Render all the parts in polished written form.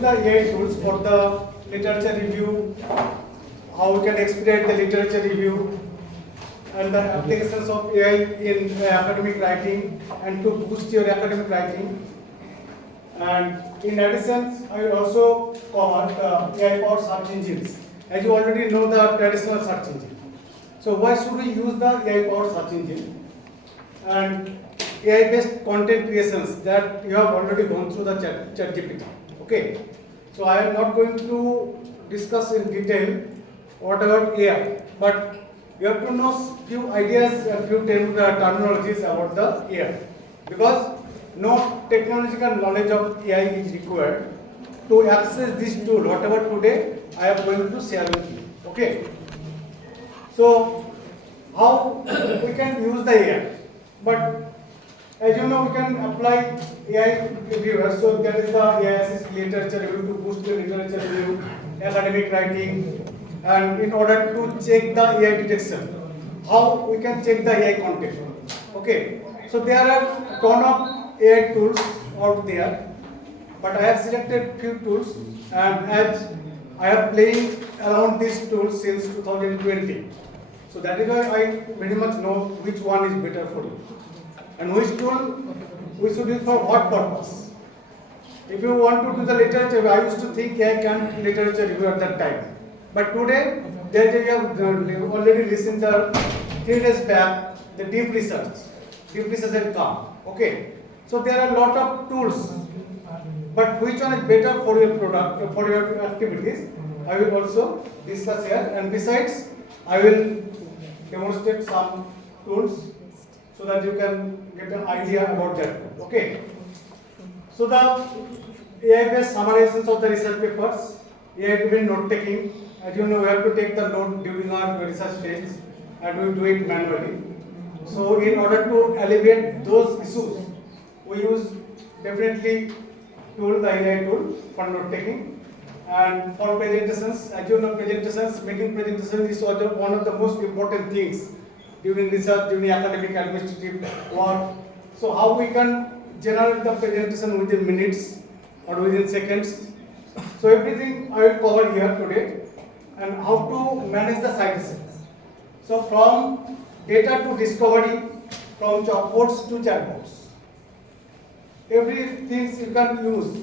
use the AI tools for the literature review, how we can expedite the literature review, and the applications of AI in academic writing and to boost your academic writing. And in addition, I will also cover the AI-powered search engines. As you already know the traditional search engine. So why should we use the AI-powered search engine? And AI-based content creations that you have already gone through the ChatGPT. Okay. So I am not going to discuss in detail what about AI, but you have to know few ideas and few terminologies about the AI, because no technological knowledge of AI is required to access this tool. Whatever today I am going to share with you. Okay. So how we can use the AI? But as you know, we can apply AI everywhere. So there is the AI assist literature review to boost your literature review, academic writing, and in order to check the AI detection, how we can check the AI content. Okay. So there are a ton of AI tools out there, but I have selected few tools, and as I have playing around these tools since 2020. So that is why I very much know which one is better for you. And which tool we should use for what purpose. If you want to do the literature, I used to think I can literature review at that time. But today, there you have already listened the 3 days back, the deep research has come. Okay. So there are a lot of tools. But which one is better for your product, for your activities, I will also discuss here. And besides, I will demonstrate some tools so that you can get an idea about that. Okay. So the AI-based summarizations of the research papers, AI-driven note taking. As you know, we have to take the note during our research phase, and we do it manually. So in order to alleviate those issues, we use definitely tool, the AI tool for note taking. And for presentations, as you know, making presentations is one of the most important things during research, during academic administrative work. So how we can generate the presentation within minutes or within seconds. So everything I will cover here today, and how to manage the citations. So from data to discovery, from chalkboards to chatbots. Everything you can use,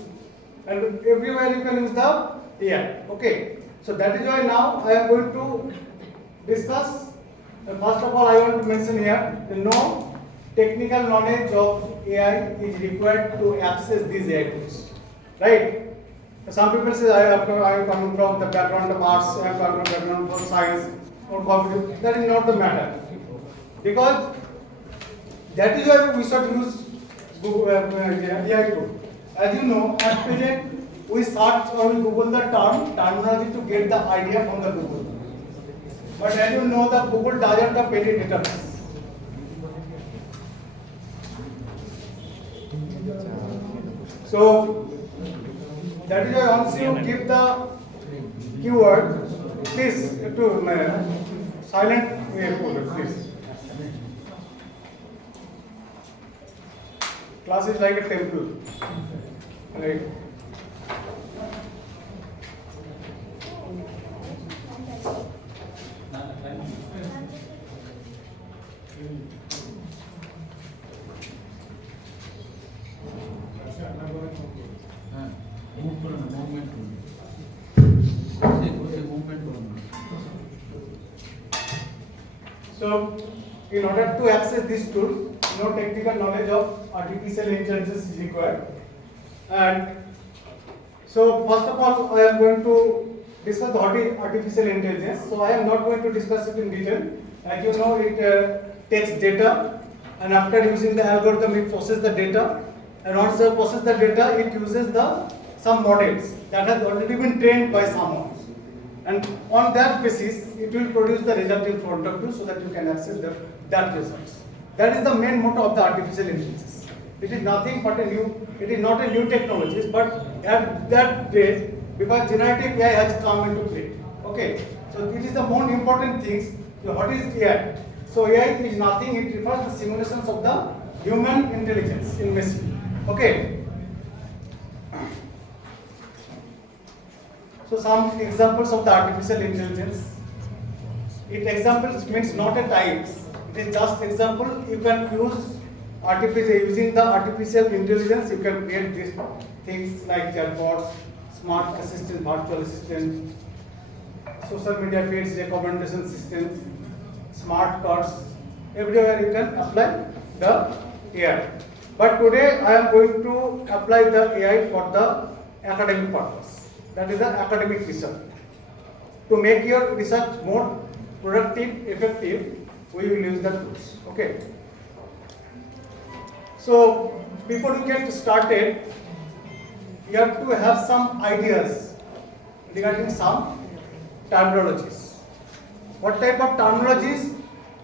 and everywhere you can use the AI. Okay. So that is why now I am going to discuss. First of all, I want to mention here, no technical knowledge of AI is required to access these AI tools. Right? Some people say I am coming from the background of arts, I am coming from the background of science or computer. That is not the matter. Because that is why we should use AI tool. As you know, at present we search or we Google the terminology to get the idea from the Google. But as you know, the Google doesn't have any database. So that is why once you give the keyword, please to silent please. Class is like a temple, right? So, in order to access this tool, no technical knowledge of artificial intelligence is required. And so, first of all, I am going to discuss what is artificial intelligence. So, I am not going to discuss it in detail. As you know, it takes data, and after using the algorithm, it processes the data. And once it processes the data, it uses some models that has already been trained by someone. And on that basis, it will produce the result in front of you so that you can access that results. That is the main motto of the artificial intelligence. It is nothing but it is not a new technology, but at that phase, because generative AI has come into play. Okay, so it is the most important things. So what is AI? So AI is nothing, it refers to simulations of the human intelligence in machine. Okay. So some examples of the artificial intelligence. It examples means not a types. It is just example. You can use using the artificial intelligence. You can create these things like chatbots, smart assistant, virtual assistant, social media feeds, recommendation systems, smart cards. Everywhere you can apply the AI. But today I am going to apply the AI for the academic purpose. That is the academic research. To make your research more productive, effective, we will use the tools. Okay. So before you get started, you have to have some ideas regarding some terminologies. What type of terminologies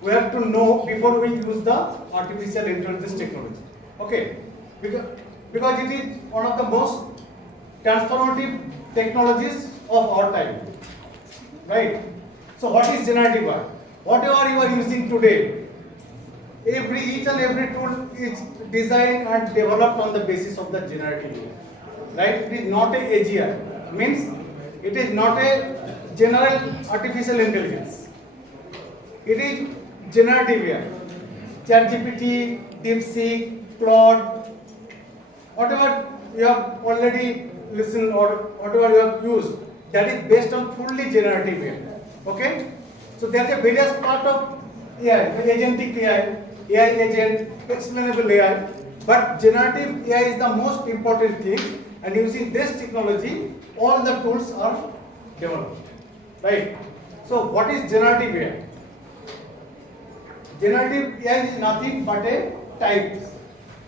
we have to know before we use the artificial intelligence technology. Okay, because it is one of the most transformative technologies of our time, right? So what is generative AI? Whatever you are using today, each and every tool is designed and developed on the basis of the generative AI, right? It is not a AGI, means it is not a general artificial intelligence. It is generative AI. ChatGPT, DeepSeek, Claude, whatever you have already listened or whatever you have used, that is based on fully generative AI. Okay? So there are various part of AI, agentic AI, AI agent, explainable AI, but generative AI is the most important thing, and using this technology, all the tools are developed. Right? So what is generative AI? Generative AI is nothing but a type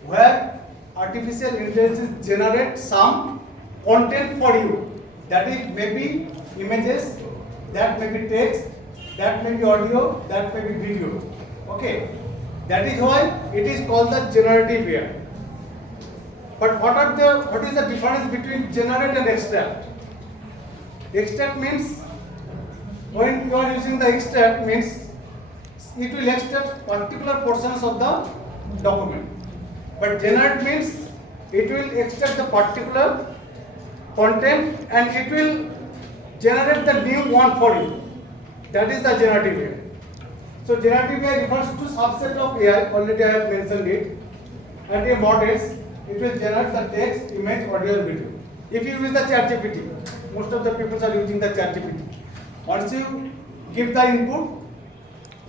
where artificial intelligence generates some content for you. That is maybe images, that may be text, that may be audio, that may be video. Okay. That is why it is called the generative AI. But what is the difference between generate and extract? Extract means when you are using the extract means it will extract particular portions of the document. But generate means it will extract the particular content and it will generate the new one for you. That is the generative AI. So generative AI refers to subset of AI, already I have mentioned it, and a models, it will generate the text, image, audio and video. If you use the ChatGPT, most of the people are using the ChatGPT. Once you give the input,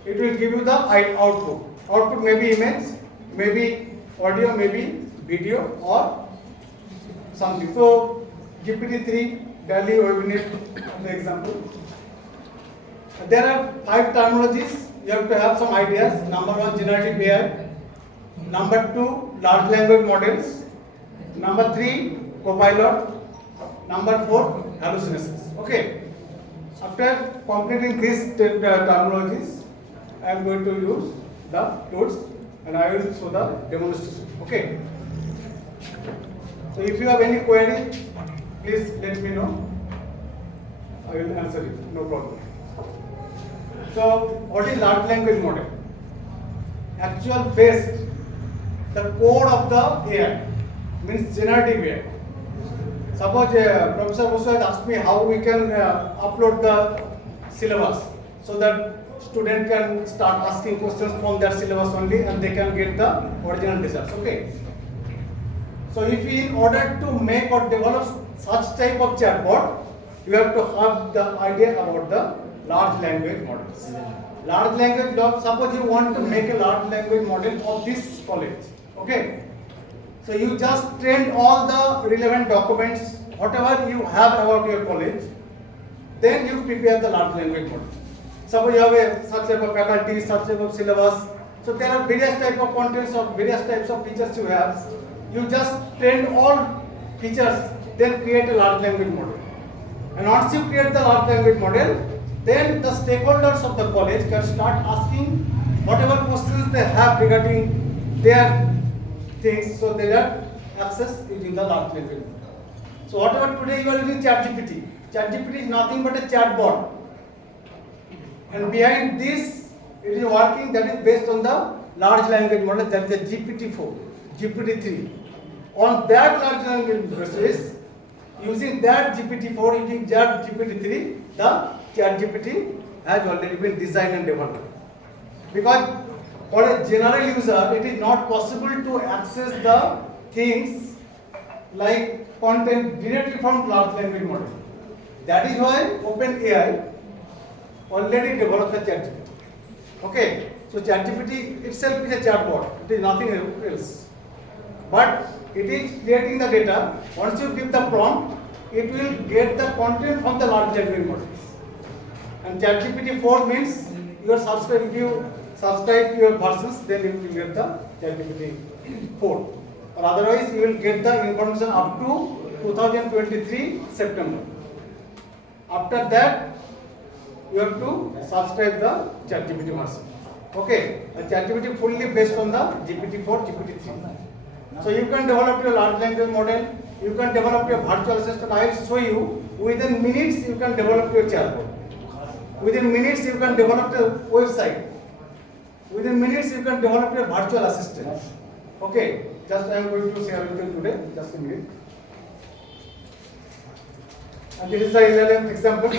it will give you the output. Output may be image, maybe audio, maybe video or something. So GPT-3, Delhi, Webinar, the example. There are 5 terminologies. You have to have some ideas. Number 1, generative AI. Number 2, large language models. Number 3, copilot. Number 4, hallucinations. Okay. After completing these terminologies, I am going to use the tools and I will show the demonstration. Okay. So if you have any query, please let me know. I will answer it. No problem. So what is large language model? Actual based, the code of the AI means generative AI. Suppose Professor Bosu had asked me how we can upload the syllabus so that student can start asking questions from their syllabus only and they can get the original results. Okay. So if in order to make or develop such type of chatbot, you have to have the idea about the large language models. Large language model, suppose you want to make a large language model of this college. Okay. So you just train all the relevant documents, whatever you have about your college, then you prepare the large language model. Suppose you have such type of faculty, such type of syllabus. So there are various type of contents or various types of features you have. You just train all features, then create a large language model. And once you create the large language model, then the stakeholders of the college can start asking whatever questions they have regarding their things, so they get access using the large language model. So whatever today you are using ChatGPT. ChatGPT is nothing but a chatbot. And behind this, it is working that is based on the large language model, that is the GPT-4, GPT-3. On that large language basis, using that GPT-4, using that GPT-3, the ChatGPT has already been designed and developed. Because for a general user, it is not possible to access the things like content directly from large language model. That is why OpenAI already developed the ChatGPT. Okay, so ChatGPT itself is a chatbot, it is nothing else. But it is creating the data. Once you give the prompt, it will get the content from the large language models. And ChatGPT 4 means you are subscribed, if you subscribe to your versions, then you will get the ChatGPT 4. Or otherwise, you will get the information up to 2023 September. After that, you have to subscribe the ChatGPT version. Okay, the ChatGPT fully based on the GPT-4, GPT-3. So you can develop your large language model, you can develop your virtual assistant. I will show you, within minutes you can develop your chatbot. Within minutes you can develop a website. Within minutes you can develop your virtual assistant. Okay, just I am going to share with you today, just a minute. And this is the LLM example.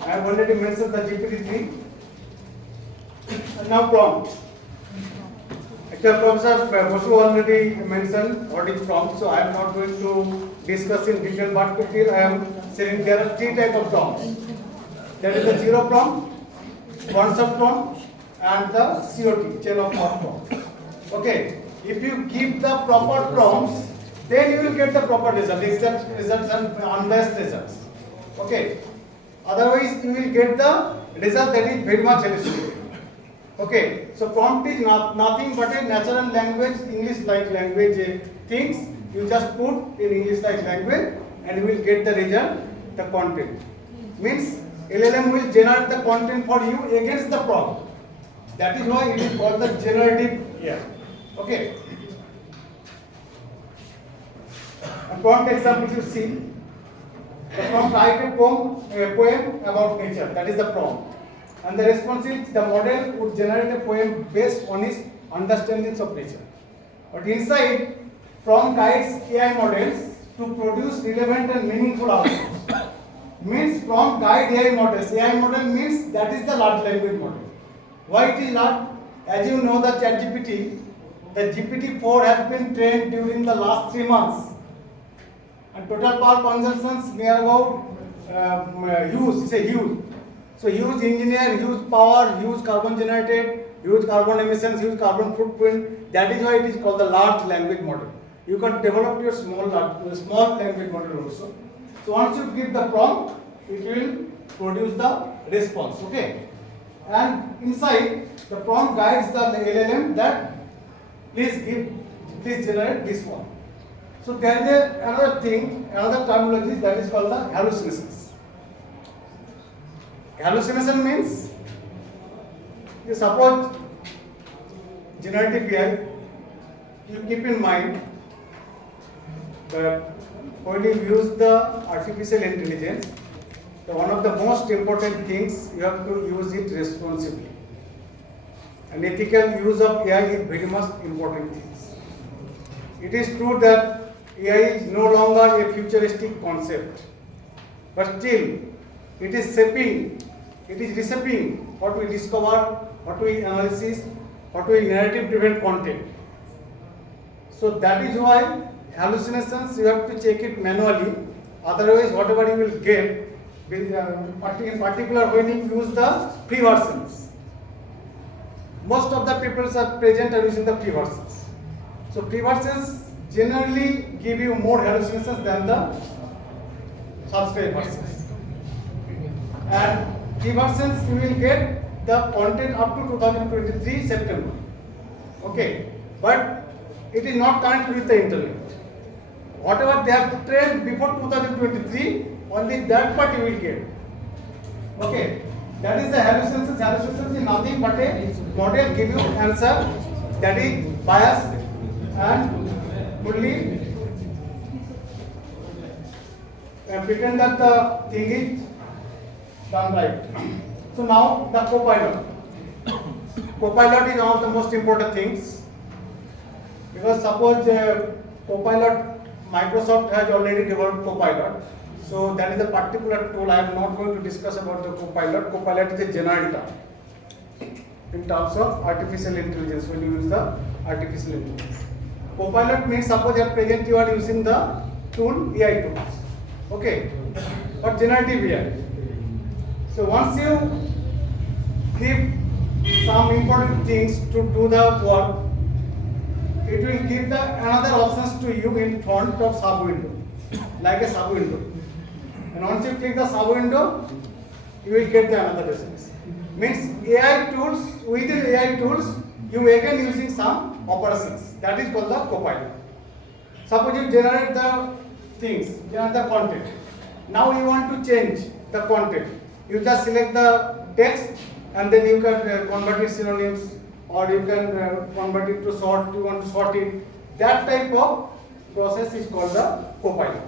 I have already mentioned the GPT-3. And now prompt. Actually, Professor Basu already mentioned what is prompt, so I am not going to discuss in detail, but here I am saying there are three types of prompts. That is the zero prompt, concept prompt, and the COT, chain of thought prompt. Okay, if you give the proper prompts, then you will get the proper results and unbiased results. Okay, otherwise you will get the result that is very much hallucinating. Okay, so prompt is nothing but a natural language, English-like language things. You just put in English-like language and you will get the result, the content. Means LLM will generate the content for you against the prompt. That is why it is called the generative AI. Okay. A prompt example you see. The prompt write a poem about nature. That is the prompt. And the response is the model would generate a poem based on its understandings of nature. But inside, prompt guides AI models to produce relevant and meaningful outputs. Means prompt guide AI models. AI model means that is the large language model. Why it is large? As you know, the ChatGPT, the GPT-4 has been trained during the last 3 months. And total power consumptions near about huge. So huge engineer, huge power, huge carbon generated, huge carbon emissions, huge carbon footprint. That is why it is called the large language model. You can develop your small language model also. So once you give the prompt, it will produce the response. Okay. And inside the prompt guides the LLM that please generate this one. So there is another terminology that is called the hallucinations. Hallucination means, you suppose generative AI, you keep in mind that when you use the artificial intelligence, one of the most important things, you have to use it responsibly. An ethical use of AI is very much important things. It is true that AI is no longer a futuristic concept, but still it is reshaping what we discover, what we analyze, what we narrative-driven content. So that is why hallucinations you have to check it manually. Otherwise, whatever you will get, in particular when you use the free versions. Most of the people are present are using the free versions. So free versions generally give you more hallucinations than the subscribed versions. And free versions you will get the content up to 2023 September. Okay, but it is not connected with the internet. Whatever they have trained before 2023, only that part you will get. Okay, that is the hallucinations. Hallucinations is nothing but a model give you answer that is biased and fully pretend that the thing is done right. So now the co-pilot. Co-pilot is one of the most important things, because suppose co-pilot Microsoft has already developed Copilot. So that is a particular tool. I am not going to discuss about the Copilot. Copilot is a general term in terms of artificial intelligence, when you use the artificial intelligence. Copilot means, suppose at present you are using the tool AI tools, okay, or generative AI. So once you give some important things to do the work, it will give the another options to you in front of sub window, like a sub window. And once you click the sub window, you will get the another results. Means AI tools, within AI tools, you again using some operations. That is called the Copilot. Suppose you generate the things, generate the content. Now you want to change the content. You just select the text and then you can convert it synonyms, or you can convert it to sort. You want to sort it. That type of process is called the Copilot.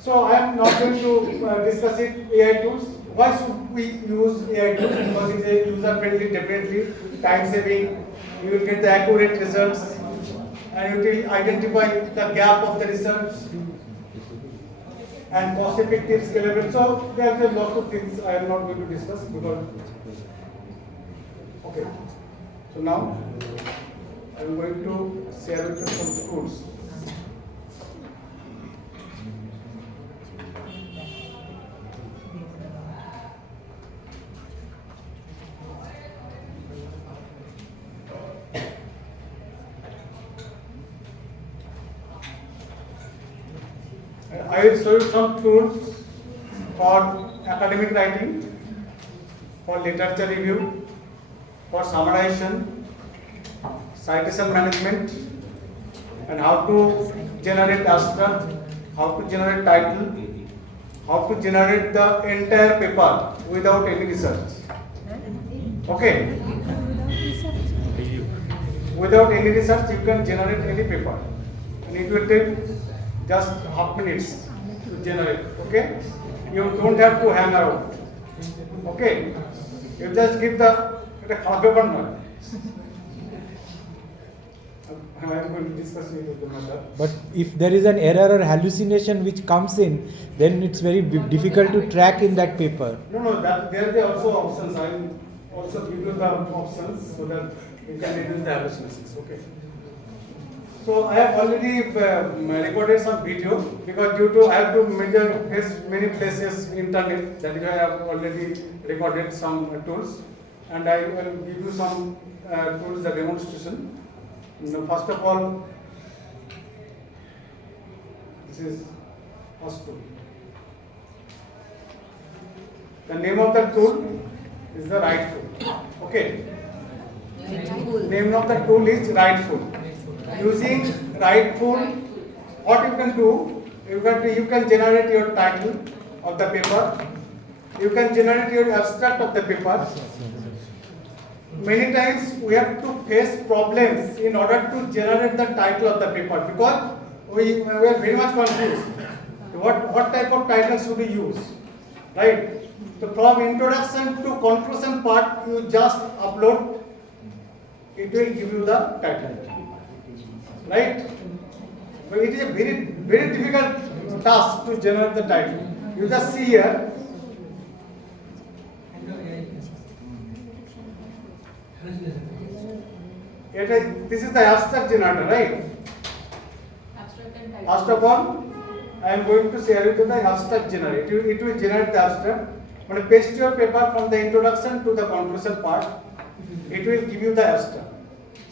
So I am not going to discuss it, AI tools. Why should we use AI tools? Because it is a user friendly, definitely time saving. You will get the accurate results, and it will identify the gap of the research, and cost effective, scalable. So there are a lot of things I am not going to discuss because. Okay. So now I am going to share with you some tools. I will show you some tools for academic writing, for literature review, for summarization, citation management, and how to generate abstract, how to generate title, how to generate the entire paper without any research. Okay? Without any research, you can generate any paper, and it will take just half minutes to generate. Okay? You don't have to hang around. Okay? You just give the paper one. I am going to discuss it with the matter. But if there is an error or hallucination which comes in, then it's very difficult to track in that paper. No, that there are also options. I will also give you the options so that you can reduce the hallucinations. Okay. So I have already recorded some video because due to I have to face many places internet, that is why I have already recorded some tools, and I will give you some tools, the demonstration. First of all, this is first tool. The name of the tool is the Rightful. Okay. Name of the tool is Rightful. Using Rightful, what you can do, you can generate your title of the paper, you can generate your abstract of the paper. Many times we have to face problems in order to generate the title of the paper because we are very much confused. What type of title should we use? Right? So from introduction to conclusion part, you just upload, it will give you the title. Right? But it is a very, very difficult task to generate the title. You just see here. This is the abstract generator, right? First of all, I am going to share with you the abstract generator. It will generate the abstract. When you paste your paper from the introduction to the conclusion part, it will give you the abstract.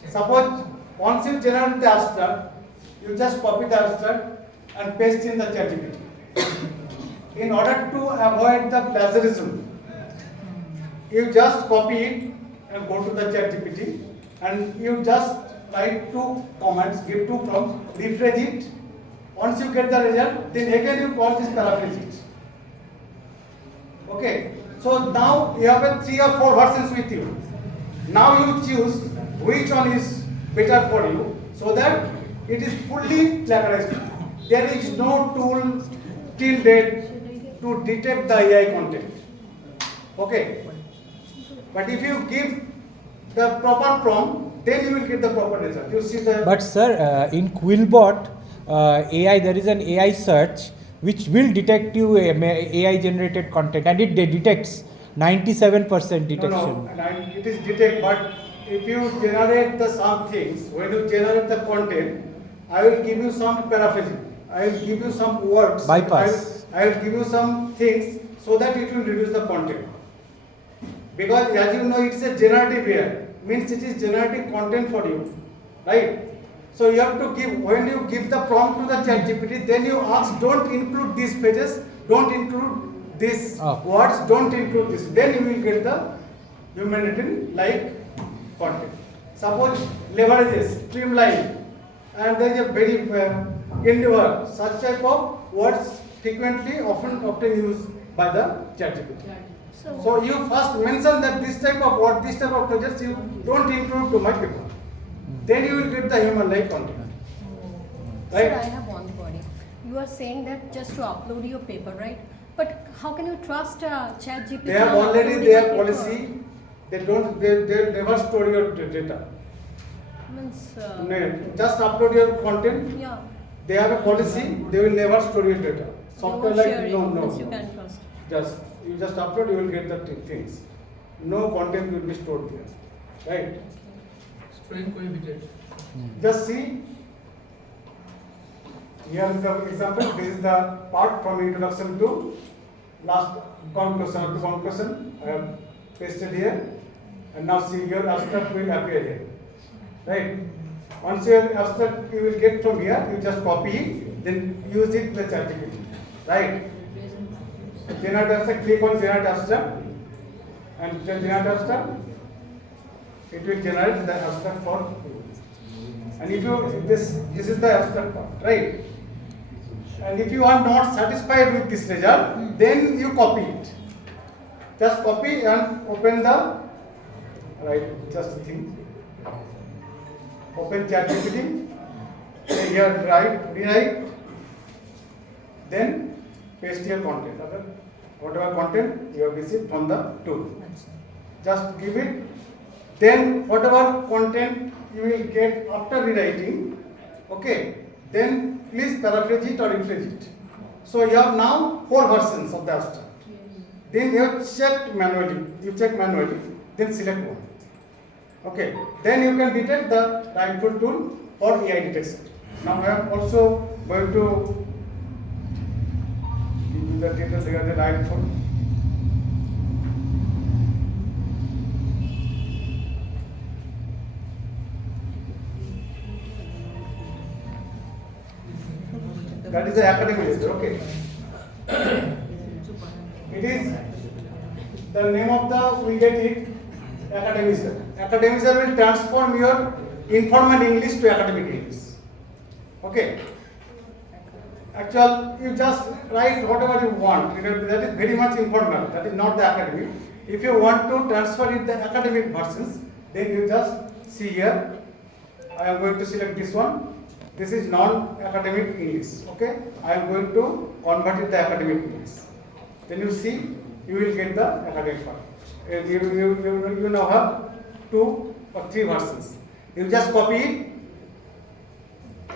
Suppose once you generate the abstract, you just copy the abstract and paste in the ChatGPT. In order to avoid the plagiarism, you just copy it and go to the ChatGPT and you just write 2 comments, give 2 prompts, rephrase it. Once you get the result, then again you call this paraphrase it. Okay. So now you have 3 or 4 versions with you. Now you choose which one is better for you so that it is fully plagiarized. There is no tool till date to detect the AI content. Okay. But if you give the proper prompt, then you will get the proper result. You see the. But sir, in Quillbot AI, there is an AI search which will detect you AI generated content, and it detects 97% detection. No, and it is detect, but if you generate the some things, when you generate the content, I will give you some paraphrasing, I will give you some words, Bypass. I will give you some things so that it will reduce the content. Because as you know, it's a generative AI, means it is generating content for you, right? So you have to give, when you give the prompt to the ChatGPT, then you ask, don't include these pages, don't include these words, don't include this. Then you will get the human like content. Suppose leverages, streamline, and there is a very endeavor, such type of words frequently often used by the ChatGPT. So you first mention that this type of word, this type of projects you don't include to my paper. Then you will get the human like content. Right? Sir, I have one query. You are saying that just to upload your paper, right? But how can you trust ChatGPT? They have already their policy. They never store your data. Means, Just upload your content. yeah. They have a policy. They will never store your data. Software They won't like share it, no. means you can trust. You just upload. You will get the things. No content will be stored there. Right? Just see. Here is the example. This is the part from introduction to last conclusion. I have pasted here, and now see your abstract will appear here. Right? Once your abstract you will get from here, you just copy it, then use it with ChatGPT. Right? Generate abstract. Click on generate abstract, and generate abstract. It will generate the abstract for you. And if you this is the abstract part, right? And if you are not satisfied with this result, then you copy it. Just copy and open the just thing. Open ChatGPT. Here rewrite. Then paste your content. Whatever content you have received from the tool. Just give it. Then whatever content you will get after rewriting, okay, then please paraphrase it or rephrase it. So you have now 4 versions of the abstract. Then you check manually, then select one. Okay, then you can detect the rightful tool for AI detection. Now I am also going to give you the details regarding the rightful. That is the academic list, okay. It is the name of the, we get it, academic. Academic will transform your informal English to academic English. Okay. Actually, you just write whatever you want. That is very much informal. That is not the academic. If you want to transfer it the academic versions, then you just see here. I am going to select this one. This is non-academic English. Okay. I am going to convert it the academic English. Then you see, you will get the academic part. You now have 2 or 3 versions. You just copy it.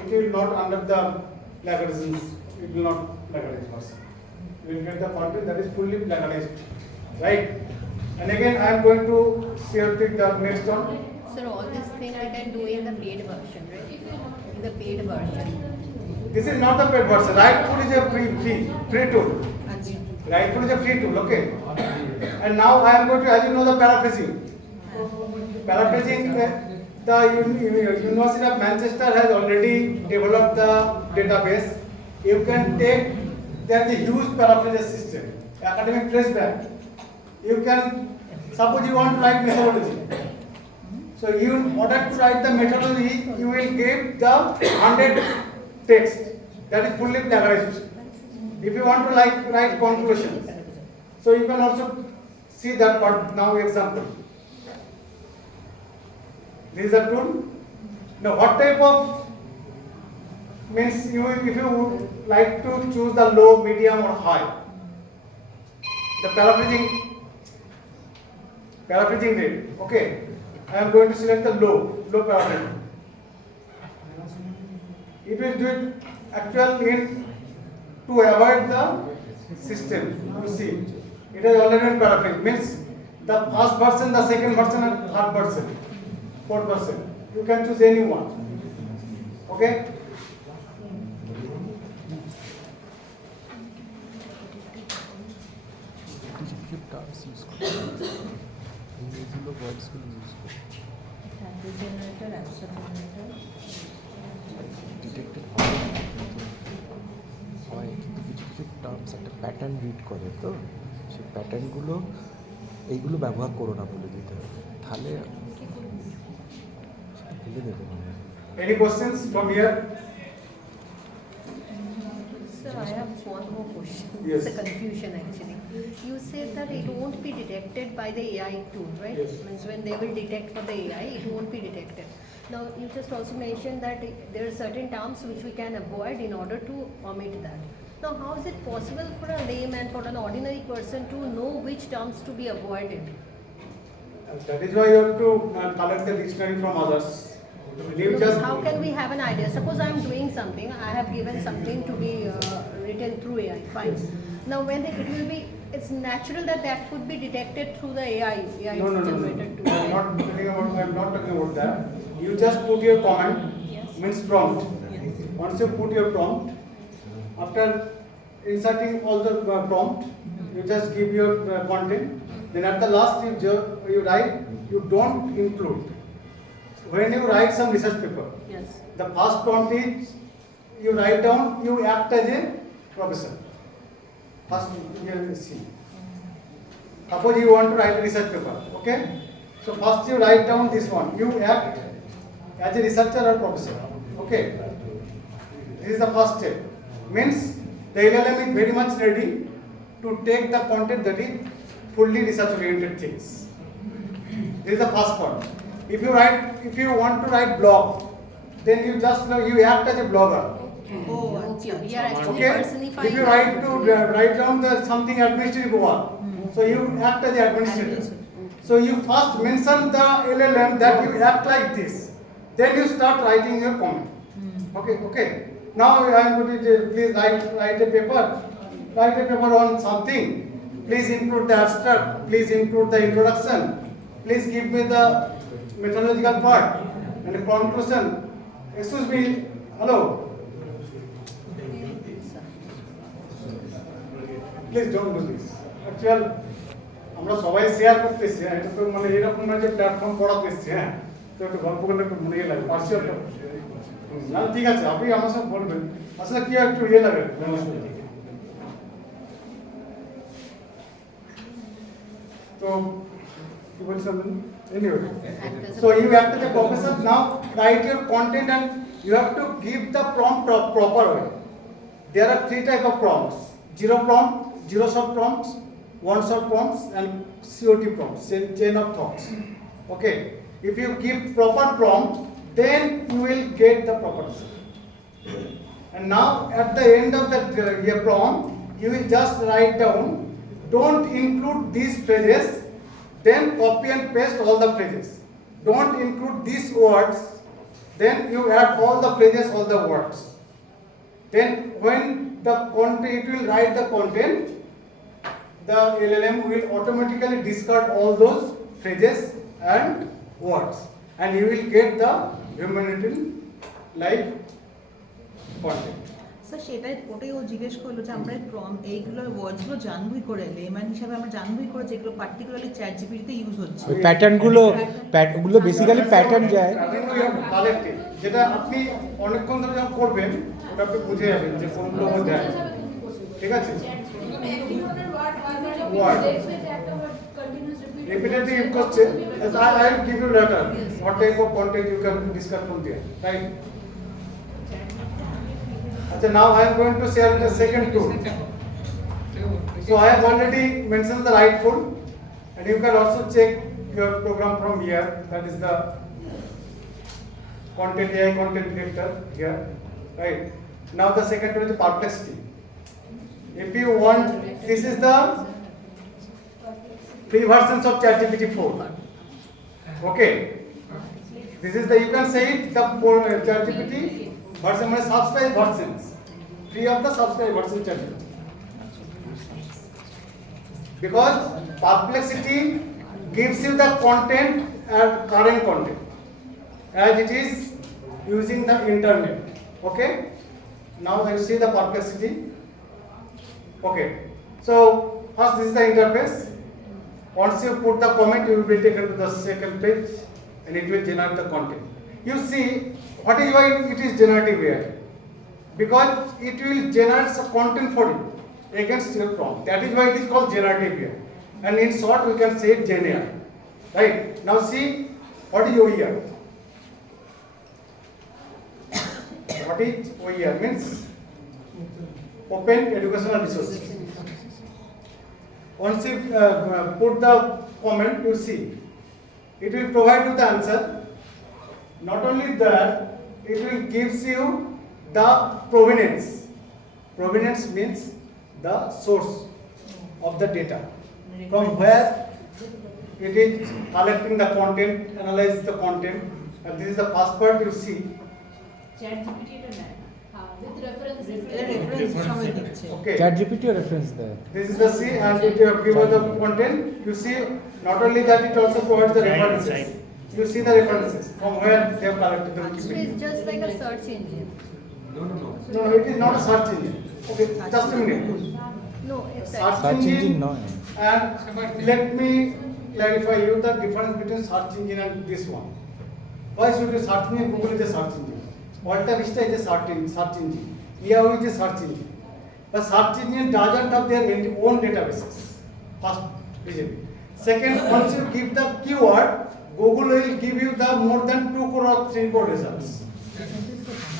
It will not under the plagiarisms. It will not plagiarize version. You will get the content that is fully plagiarized. Right? And again, I am going to share the next one. Sir, all this thing I can do in the paid version, right? In the paid version. This is not the paid version. Rightful is a free tool. Rightful is a free tool, okay? And now I am going to, as you know, the paraphrasing. Paraphrasing, the University of Manchester has already developed the database. You can take, there is a huge paraphrase system, academic phrase bank. You can, suppose you want to write methodology. So in order to write the methodology, you will give the 100 text that is fully plagiarized. If you want to write conclusions, so you can also see that part. Now example. This is a tool. Now what type of means if you would like to choose the low, medium or high, the paraphrasing rate. Okay, I am going to select the low. low parallel. It will do it actually in to avoid the system. You see, it is already perfect. Means the first person, the second person, and third person, fourth person. You can choose any one. Okay. Detected হয় কিন্তু কিছু কিছু terms একটা pattern read করে, তো সেই প্যাটার্নগুলো এইগুলো ব্যবহার করো না বলে দিতে হবে, তাহলে ভুলে দেবে না। Any questions from here? Sir, I have one more question. Yes. It's a confusion actually. You said that it won't be detected by the AI tool, right? Yes. Means when they will detect for the AI, it won't be detected. Now, you just also mentioned that there are certain terms which we can avoid in order to omit that. Now, how is it possible for a layman, for an ordinary person to know which terms to be avoided? That is why you have to collect the dictionary from others. You just How can we have an idea? Suppose I am doing something, I have given something to be written through AI, fine. Now, when it will be, it's natural that that could be detected through the AI no. generated tool. I'm not talking about that. You just put your comment, Yes. means prompt. Yes. Once you put your prompt, after inserting all the prompt, you just give your content. Then at the last you write, you don't include. When you write some research paper, Yes. the first prompt is you write down, you act as a professor. First you see. Suppose you want to write a research paper, okay? So first you write down this one. You act as a researcher or professor, okay? This is the first step. Means the LLM is very much ready to take the content that is fully research-oriented things. This is the first point. If you want to write blog, then you act as a blogger. Oh, okay. You are actually Okay. personifying. If you write down something administrative work, so you act as the administrator. So you first mention the LLM that you act like this. Then you start writing your comment. Okay. Now I am going to please write a paper. Write a paper on something. Please include the abstract. Please include the introduction. Please give me the methodological part and the conclusion. Excuse me. Hello. Please don't do this. Actually, আমরা সবাই share করতেছি, এটা তো মানে এরকম না যে platform পড়াতেছি, হ্যাঁ, তো একটু গল্প করলে একটু মনে লাগে পার্সিয়াল না, ঠিক আছে, আপনি আমার সাথে বলবেন আসলে কি একটু লাগে। তো কি বলছিলাম? Anyway, so you have to the professor now write your content and you have to give the prompt proper way. There are 3 type of prompts: zero prompt, zero short prompts, one shot prompts, and COT prompts, chain of thoughts. Okay, if you give proper prompt, then you will get the proper result. And now at the end of the prompt, you will just write down, don't include these phrases, then copy and paste all the phrases. Don't include these words, then you add all the phrases, all the words. Then when the content, it will write the content, the LLM will automatically discard all those phrases and words, and you will get the humanitarian like content. Sir সেটাই ওটাই ও জিজ্ঞেস করলো যে আমরা এইগুলো ওয়ার্ডসগুলো জানবই করে layman হিসাবে আমরা জানবই করে যেগুলো পার্টিকুলারলি চ্যাট জিপিটিতে ইউজ হচ্ছে ওই প্যাটার্নগুলো বেসিক্যালি প্যাটার্ন যায়, কালেক্টিভ, যেটা আপনি অনেকক্ষণ ধরে যখন করবেন ওটা আপনি বুঝে যাবেন যে কোনগুলো মধ্যে আছে, ঠিক আছে? ওয়ার্ড repeatedly it করছে, as I will give you later what type of content you can discuss from there, right? Okay, now I am going to share the second tool. So I have already mentioned the right tool, and you can also check your program from here. That is the content AI content detector here, right? Now the second tool is the perplexity. If you want, this is the free versions of ChatGPT 4. Okay, This is the, you can say it, the ChatGPT version, subscribe versions. Free of the subscribe version ChatGPT. Because Perplexity gives you the content and current content as it is using the internet. Okay? Now you see the Perplexity. Okay. So first this is the interface. Once you put the comment, you will be taken to the second page and it will generate the content. You see, what is why it is generative AI? Because it will generate some content for you against your prompt. That is why it is called generative AI. And in short, we can say Gen AI. Right? Now see, what is OER? What is OER? Means Open Educational Resources. Once you put the comment, you see, it will provide you the answer. Not only that, it will gives you the provenance. Provenance means the source of the data. From where it is collecting the content, analyze the content, and this is the first part you see. With reference. Okay. ChatGPT or reference there? This is the C, and it give you the content. You see, not only that, it also provides the references. You see the references from where they have collected the Actually, it's Wikipedia. just like a search engine. No, it is not a search engine. Okay, just a minute. No, it's Search Search engine, no. And let me clarify you the difference between search engine and this one. Why should you search engine? Google is a search engine. Alta Vista is a search engine. Yahoo is a search engine. But search engine doesn't have their own databases. First reason. Second, once you give the keyword, Google will give you the more than 2 crore or 3 crore results.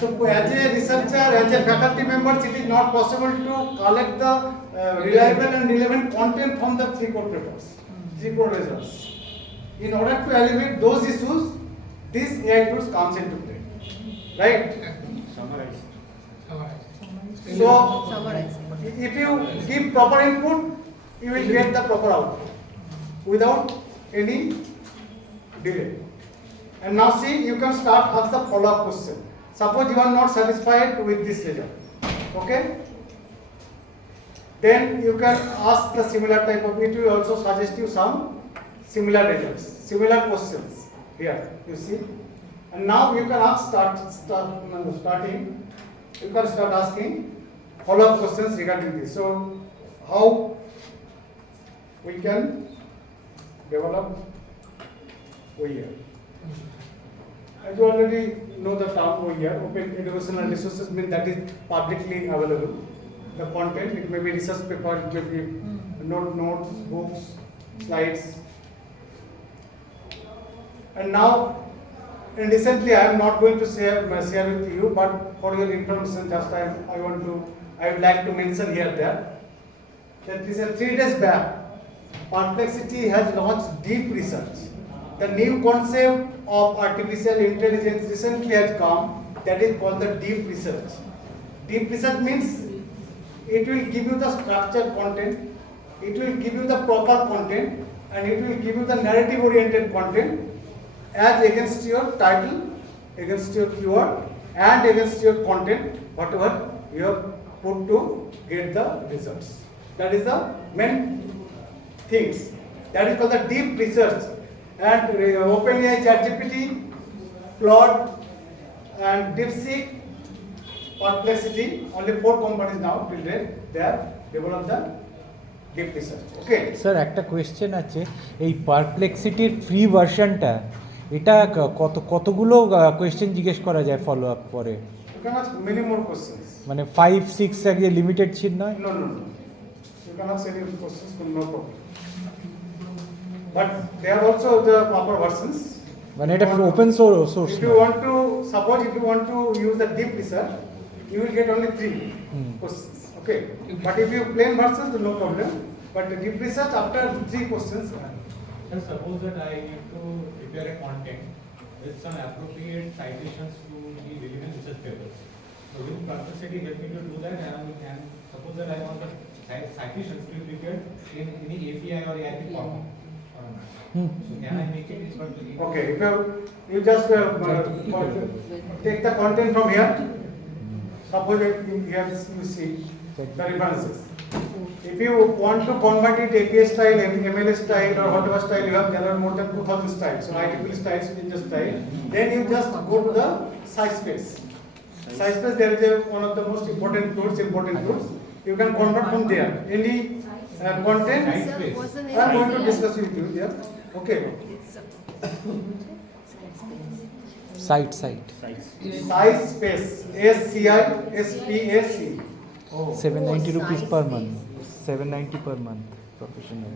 So as a researcher, as a faculty member, it is not possible to collect the reliable and relevant content from the 3 crore papers, 3 crore results. In order to alleviate those issues, this AI tools comes into play. Right? So, summarized. if you give proper input, you will get the proper output without any delay. And now see, you can start ask the follow-up question. Suppose you are not satisfied with this result. Okay? Then you can ask the similar type of, it will also suggest you some similar results, similar questions. Here, you see. And now you can ask starting. You can start asking follow-up questions regarding this. So, how we can develop OER? As you already know the term OER, Open Educational Resources, means that is publicly available. The content, it may be research paper, it may be notes, books, slides. And now, and recently I am not going to share with you, but for your information, just I would like to mention here that this is 3 days back, Perplexity has launched deep research. The new concept of artificial intelligence recently has come, that is called the deep research. Deep research means it will give you the structured content, it will give you the proper content, and it will give you the narrative oriented content as against your title, against your keyword, and against your content, whatever you have put to get the results. That is the main things. That is called the deep research. And OpenAI, ChatGPT, Claude, and DeepSeek, Perplexity, only 4 companies now till date, they have developed the deep research. Okay. Sir একটা question আছে, এই পারপ্লেক্সিটির free ভার্সনটা এটা কতগুলো question জিজ্ঞেস করা যায় follow up পরে? You can ask many more questions. মানে 5-6 একদম লিমিটেড ছিল নয়? No. You can ask any questions, no problem. But they are also the proper versions. মানে এটা open source If you want to, suppose if you want to use the deep research, you will get only 3 questions. Okay. But if you plain versions, no problem. But the deep research after 3 questions. And suppose that I need to prepare a content with some appropriate citations to the relevant research papers. So will Perplexity help me to do that? And suppose that I want the citations to be prepared in any API or AIP format. Hmm. So can I make it in particular? Okay, if you just take the content from here. Suppose here you see the references. If you want to convert it API style, ML style, or whatever style you have, there are more than 2000 styles. So IEEE styles, ninja style. Then you just go to the size space. Size space, there is one of the most important tools. You can convert from there. Any content. Sir, what's the name? I am going to discuss with you there. Okay. Site. Size space. SCISPAC. 790 Oh, rupees size per space. month. 790 per month. Professional.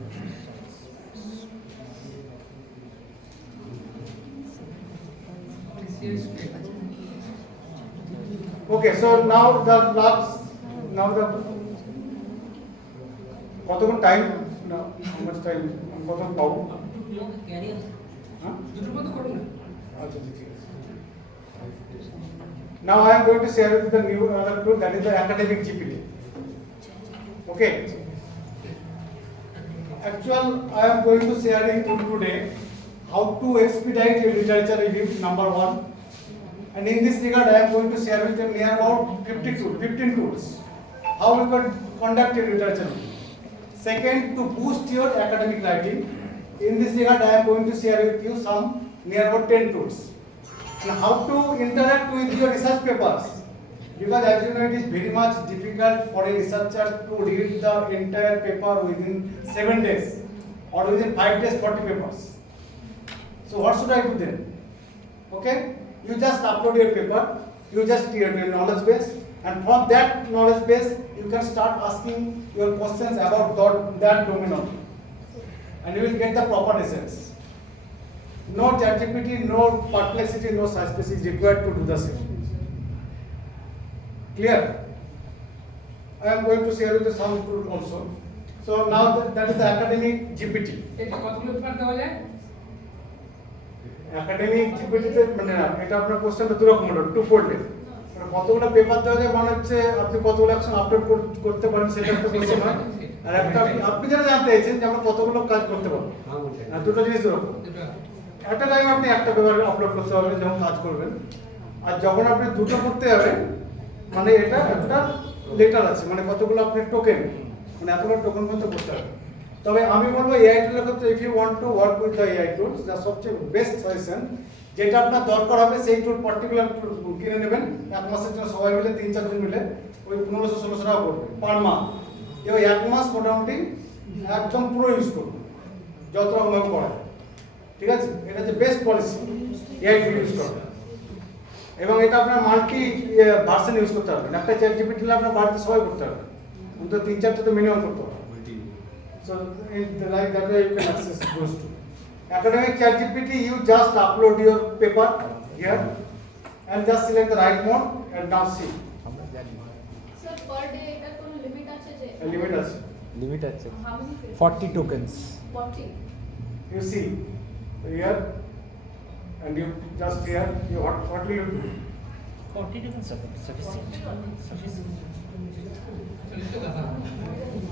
Okay, so now the কতক্ষণ time না আমার time কতক্ষণ পাবো হ্যাঁ আচ্ছা ঠিক আছে now I am going to share with the new tool, that is the academic GPT. Okay, I am going to share with you today how to expedite your literature review, number 1. And in this regard, I am going to share with you near about 15 tools. How we can conduct a literature review. Second, to boost your academic writing. In this regard, I am going to share with you some near about 10 tools. And how to interact with your research papers. Because as you know, it is very much difficult for a researcher to read the entire paper within 7 days or within 5 days 40 papers. So what should I do then? Okay, you just upload your paper, you just create your knowledge base, and from that knowledge base you can start asking your questions about that domain only, and you will get the proper results. No ChatGPT, no perplexity, no search space is required to do the same. Clear? I am going to share with you some tool also. So now that is the academic GPT. Academic জিপিটিতে মানে এটা আপনার কোশ্চেনটা দু রকম হলো, two folded. কতগুলো paper দেওয়া যায় মানে হচ্ছে আপনি কতগুলো অ্যাকশন আপলোড করতে পারেন সেটা একটা কোশ্চেন হয়, আর একটা আপনি যেটা জানতে চাইছেন যে আমরা কতগুলো কাজ করতে পারবো, দুটো জিনিস দুরকম। একটা টাইম আপনি একটা পেপার আপলোড করতে পারবেন যখন কাজ করবেন, আর যখন আপনি দুটো করতে যাবেন মানে এটা একটা লেটার আছে, মানে কতগুলো আপনি টোকেন, মানে এতগুলো টোকেন পর্যন্ত করতে হবে। তবে আমি বলবো এআই টুলের ক্ষেত্রে if you want to work with the AI tools, the সবচেয়ে বেস্ট সাজেশন যেটা আপনার দরকার হবে সেই টুল পার্টিকুলার টুল কিনে নেবেন। এক মাসের জন্য সবাই মিলে 3-4 জন মিলে ওই 1500-1600 টাকা পড়বে পার মান্থ। এবার এক মাস মোটামুটি একদম পুরো ইউজ করুন যত রকমভাবে করা যায়, ঠিক আছে? এটা হচ্ছে বেস্ট পলিসি এআই টুল ইউজ করা, এবং এটা আপনার মাল্টি ভার্সন ইউজ করতে পারবেন। একটা চ্যাট জিপিটি আপনার বাড়িতে সবাই করতে পারবেন, অন্তত 3-4টা তো মিনিমাম করতে পারবেন। So like that way you can access those two. Academic ChatGPT, you just upload your paper here and just select the right mode and now see. Sir, per day এটার কোনো লিমিট আছে যে? A limit আছে. Limit আছে How many pages? 40 tokens. 40. You see here and you just here. You what will you do? 40 tokens sufficient.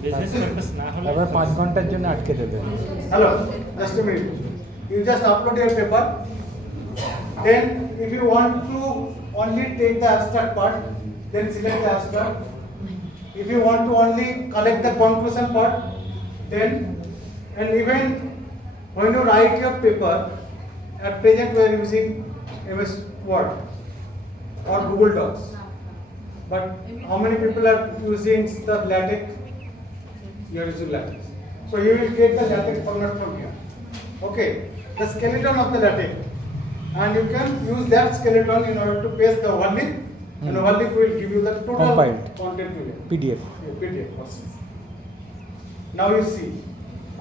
Business purpose না হলে আবার 5 ঘন্টার জন্য আটকে দেবেন। Hello, just a minute. You just upload your paper. Then if you want to only take the abstract part, then select the abstract. If you want to only collect the conclusion part, then, and even when you write your paper, at present we are using MS Word or Google Docs. But how many people are using the LaTeX? You are using LaTeX. So you will get the LaTeX format from here. Okay, the skeleton of the LaTeX, and you can use that skeleton in order to paste the overlay, and overlay will give you the total Compiled. content to it. PDF. PDF process. Now you see,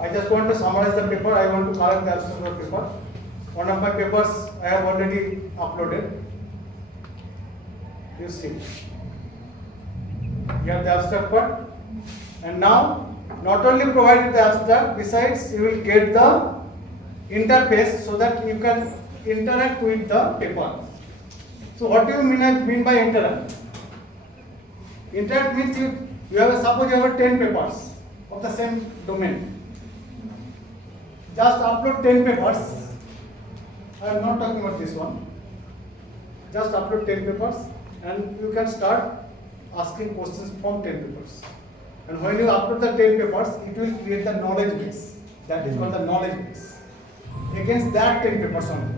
I just want to summarize the paper. I want to correct the abstract of the paper. One of my papers I have already uploaded. You see, here the abstract part, and now not only provided the abstract, besides you will get the interface so that you can interact with the paper. So what do you mean by interact? Interact means suppose you have 10 papers of the same domain. just upload 10 papers. I am not talking about this one. Just upload 10 papers and you can start asking questions from 10 papers. And when you upload the 10 papers, it will create the knowledge base. That is called the knowledge base. Against that 10 papers only.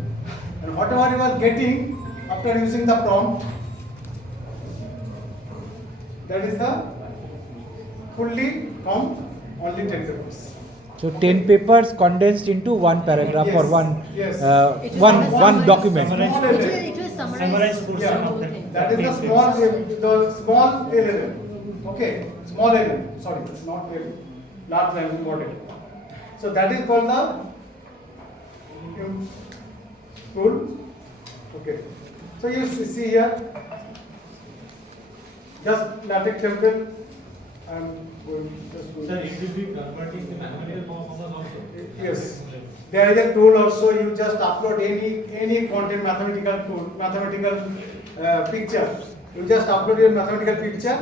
And whatever you are getting after using the prompt, that is the fully from only 10 papers. So 10 papers condensed into one paragraph or Yes, one yes. It will one summarize- document. Summarize. It will summarize. Summarize portion Yeah, of the. that is the small LLM. Okay, small LLM. Sorry, it's not LLM. Large language model. So that is called the tool. Okay. So you see here, just LaTeX template. I'm going just to. Sir, it will be converting the manual formulas also. Yes. There is a tool also. You just upload any content mathematical tool, mathematical picture. You just upload your mathematical picture.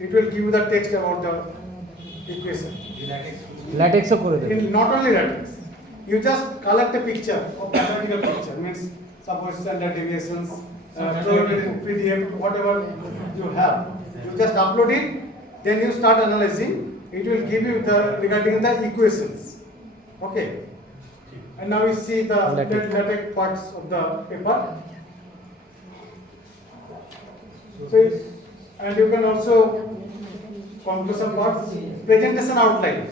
It will give you the text about the equation. LaTeX ও করে দেবে। In not only LaTeX, you just collect a picture of mathematical picture. Means suppose standard deviations, PDF, whatever you have. You just upload it. Then you start analyzing. It will give you the regarding the equations. Okay. And now we see the LaTeX parts of the paper. So, and you can also conclusion parts. Presentation outline.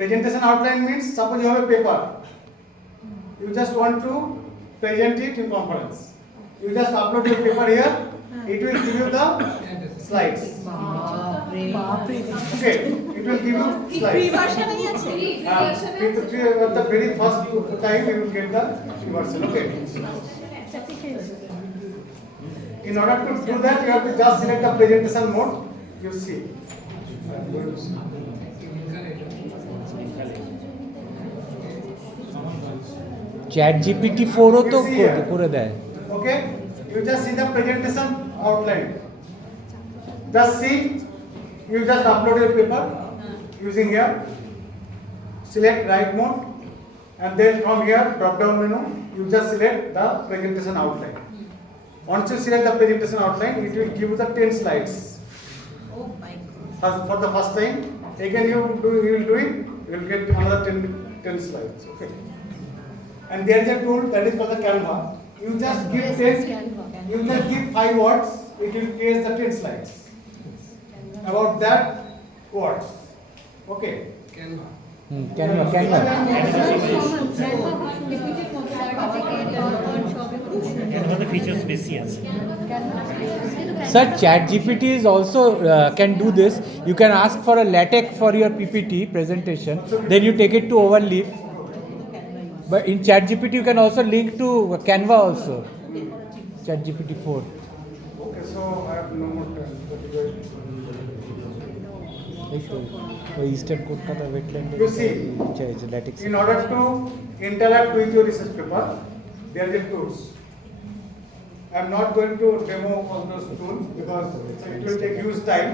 Presentation outline means suppose you have a paper. You just want to present it in conference. You just upload your paper here. It will give you the slides. Okay, it will give you slides. Free version এই আছে? At the very first time you will get the free version. Okay. In order to do that, you have to just select the presentation mode. You see. ChatGPT 4 ও তো করে দেয়। Okay, you just see the presentation outline. Just see, you just upload your paper using here. Select write mode, and then from here drop down menu, you just select the presentation outline. Once you select the presentation outline, it will give you the 10 slides. Oh my god. For the first time, again you will do it, you will get another 10 slides. Okay. And there is a tool that is called the Canva. You just give Yes, 10, it's Canva. you just give 5 words, it will create the 10 slides. About that words. Okay. Canva. Canva the features বেশি আছে। Sir, ChatGPT is also can do this. You can ask for a LaTeX for your PPT presentation. Then you take it to overleaf. But in ChatGPT you can also link to Canva also. ChatGPT 4. Okay, so I have no more time. Eastern Kolkata wetland. You see, LaTeX. in order to interact with your research paper, there are tools. I am not going to demo all those tools because it will take huge time.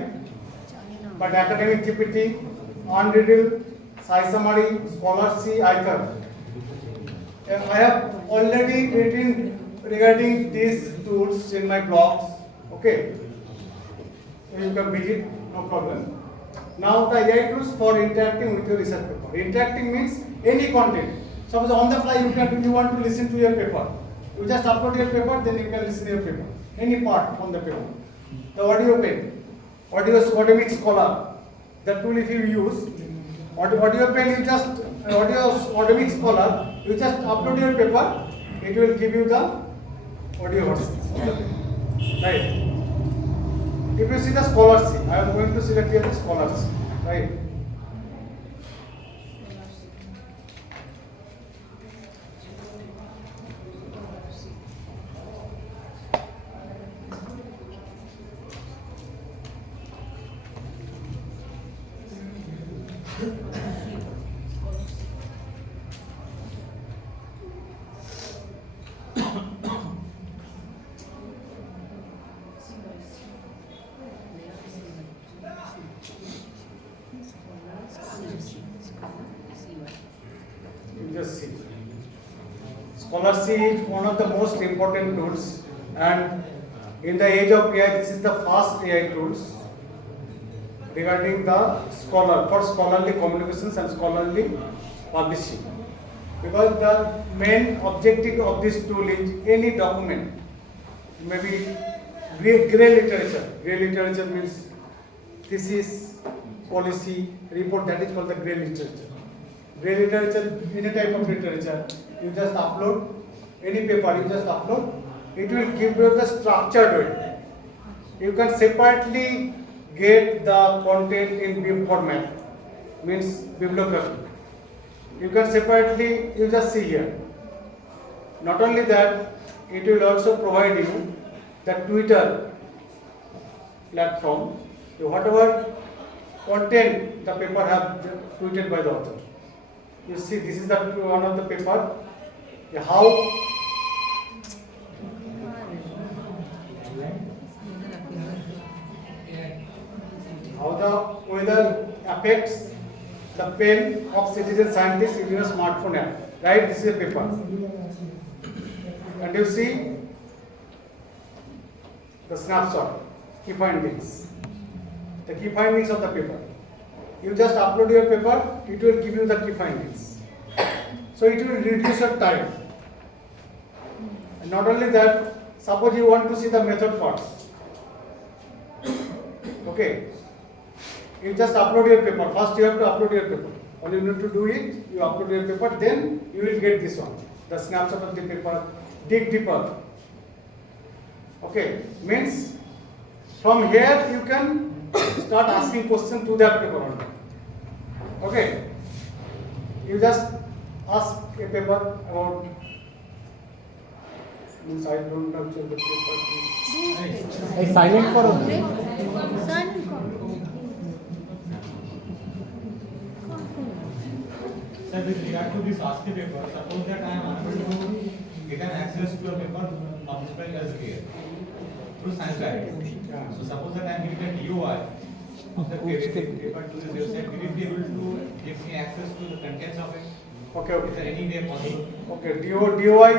But academic GPT, OnRiddle, SciSummary, Scholarcy, Ether. I have already written regarding these tools in my blogs. Okay, you can visit, no problem. Now the AI tools for interacting with your research paper. Interacting means any content. Suppose on the fly you want to listen to your paper. You just upload your paper, then you can listen to your paper. Any part on the paper. The audio pen, audio scholar. The tool if you use, audio pen you just audio scholar. You just upload your paper. It will give you the audio version. Right. If you see the scholarship, I am going to select here the scholarship, right? scholarship is one of the most important tools, and in the age of AI, this is the first AI tools regarding the for scholarly communications and scholarly publishing. Because the main objective of this tool is any document, maybe grey literature. Grey literature means thesis, policy, report, that is called the grey literature. Grey literature, any type of literature, you just upload, any paper you just upload, it will give you the structured way. You can separately get the content in BIB format, means bibliography. You can separately, you just see here. Not only that, it will also provide you the Twitter platform, whatever content the paper have tweeted by the author. You see, this is the one of the paper. How the weather affects the pen of citizen scientists using a smartphone app. Right? This is a paper. And you see the snapshot, key findings. The key findings of the paper. You just upload your paper, it will give you the key findings. So it will reduce your time. And not only that, suppose you want to see the method parts. Okay. You just upload your paper. First you have to upload your paper. All you need to do is, you upload your paper, then you will get this one. The snapshot of the paper, dig deeper. Okay. Means from here you can start asking questions to that paper only. Okay. You just ask a paper about, means I don't know the paper. Hey, silent for a Sir, with regard to this ASCII paper, suppose that I am unable to get an access to a paper published by Elsevier through Science Direct. So suppose that I am giving a DOI of the paper to this website, will it be able to give me access to the contents of it? Okay, Is okay. there any way possible? Okay, DOI,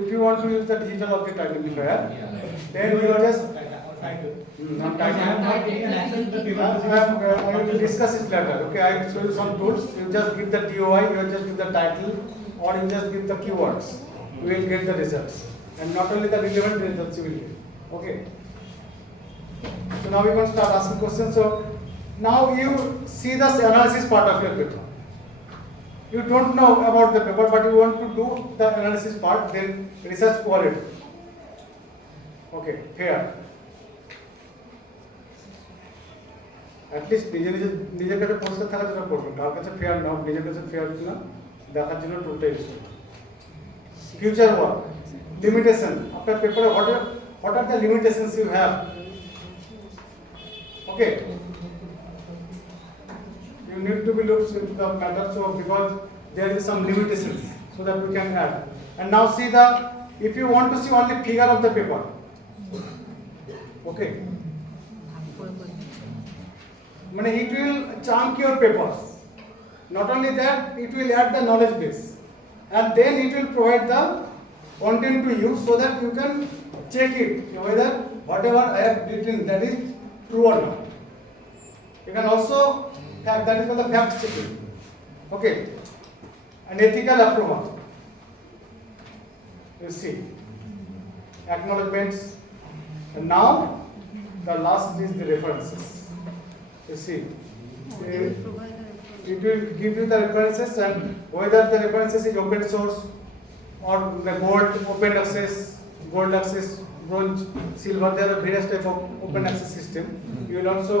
if you want to use the digital object identifier, then you just, I'm not getting an access to the paper. I will discuss it later. Okay, I will show you some tools. You just give the DOI, you just give the title, or you just give the keywords. You will get the results. And not only the relevant results you will get. Okay. So now we can start asking questions. So now you see the analysis part of your paper. You don't know about the paper, but you want to do the analysis part, then research quality. Okay, fair. At least নিজের কাছে পরিষ্কার থাকার জন্য করবেন, কার কাছে fair না, নিজের কাছে ফেয়ার কিনা দেখার জন্য total future work, limitation. After paper, what are the limitations you have? Okay. You need to be looked into the matter, so because there is some limitations, so that we can add. And now see the, if you want to see only figure of the paper. Okay. It will chunk your papers. Not only that, it will add the knowledge base. And then it will provide the content to you so that you can check it whether whatever I have written that is true or not. You can also have, that is called the fact checking. Okay. An ethical approval. You see. Acknowledgements. And now the last is the references. You see. It will give you the references, and whether the references is open source or the gold, open access, gold access, bronze, silver, there are various type of open access system. You will also